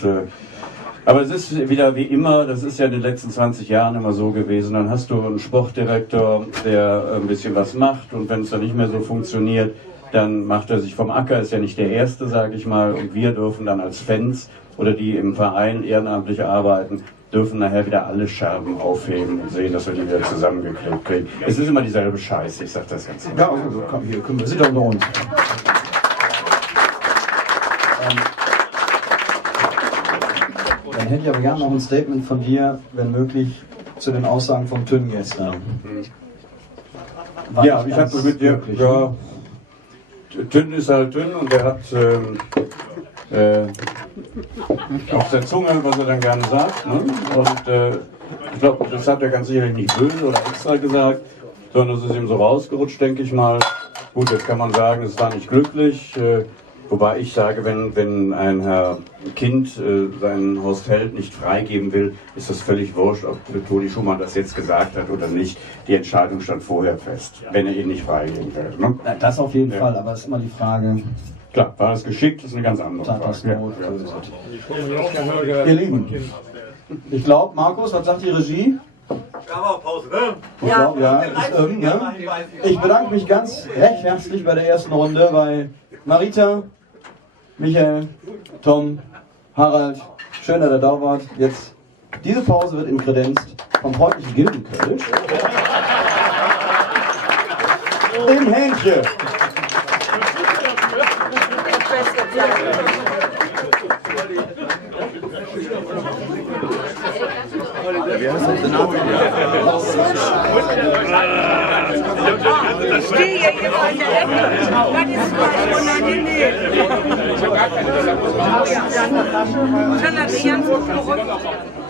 aber es ist wieder wie immer, das ist ja in den letzten 20 Jahren immer so gewesen. Dann hast du einen Sportdirektor, der ein bisschen was macht, und wenn es dann nicht mehr so funktioniert, dann macht er sich vom Acker, ist ja nicht der Erste, sage ich mal, und wir dürfen dann als Fans oder die im Verein ehrenamtlich arbeiten, dürfen nachher wieder alle Scherben aufheben und sehen, dass wir die wieder zusammengeklebt kriegen. Es ist immer dieselbe Scheiße, ich sag das ganz Ja, also komm, hier, wir sind doch unter uns. Dann hätte ich aber gerne noch ein Statement von dir, wenn möglich, zu den Aussagen vom Tünn gestern. War Ja, nicht ich habe ganz mit dir, glücklich, ja, dünn ist halt dünn, und der hat auf der Zunge, was er dann gerne sagt. Ne? Und ich glaube, das hat er ganz sicherlich nicht böse oder extra gesagt, sondern es ist ihm so rausgerutscht, denke ich mal. Gut, jetzt kann man sagen, es war nicht glücklich. Wobei ich sage, wenn ein Herr Kind seinen Horst Held nicht freigeben will, ist das völlig wurscht, ob Toni Schumann das jetzt gesagt hat oder nicht. Die Entscheidung stand vorher fest, wenn er ihn nicht freigeben will. Ne? Na, das auf jeden Ja. Fall, aber es ist immer die Frage, Klar, war das geschickt, ist eine ganz andere tat das Frage. Not Ihr Lieben, ich glaube, Markus, was sagt die Regie? Ich glaube, ja, ist ne? Ich bedanke mich ganz recht herzlich bei der ersten Runde bei Marita, Michael, Tom, Harald. Schön, dass ihr da wart. Jetzt, diese Pause wird inkredenzt vom freundlichen Gildenkölsch. Im Hähnchen. Lass stehe hier immer in der Ecke. Das ist mal unangenehm. Oh ja, dann kann das ganz gut gerückt.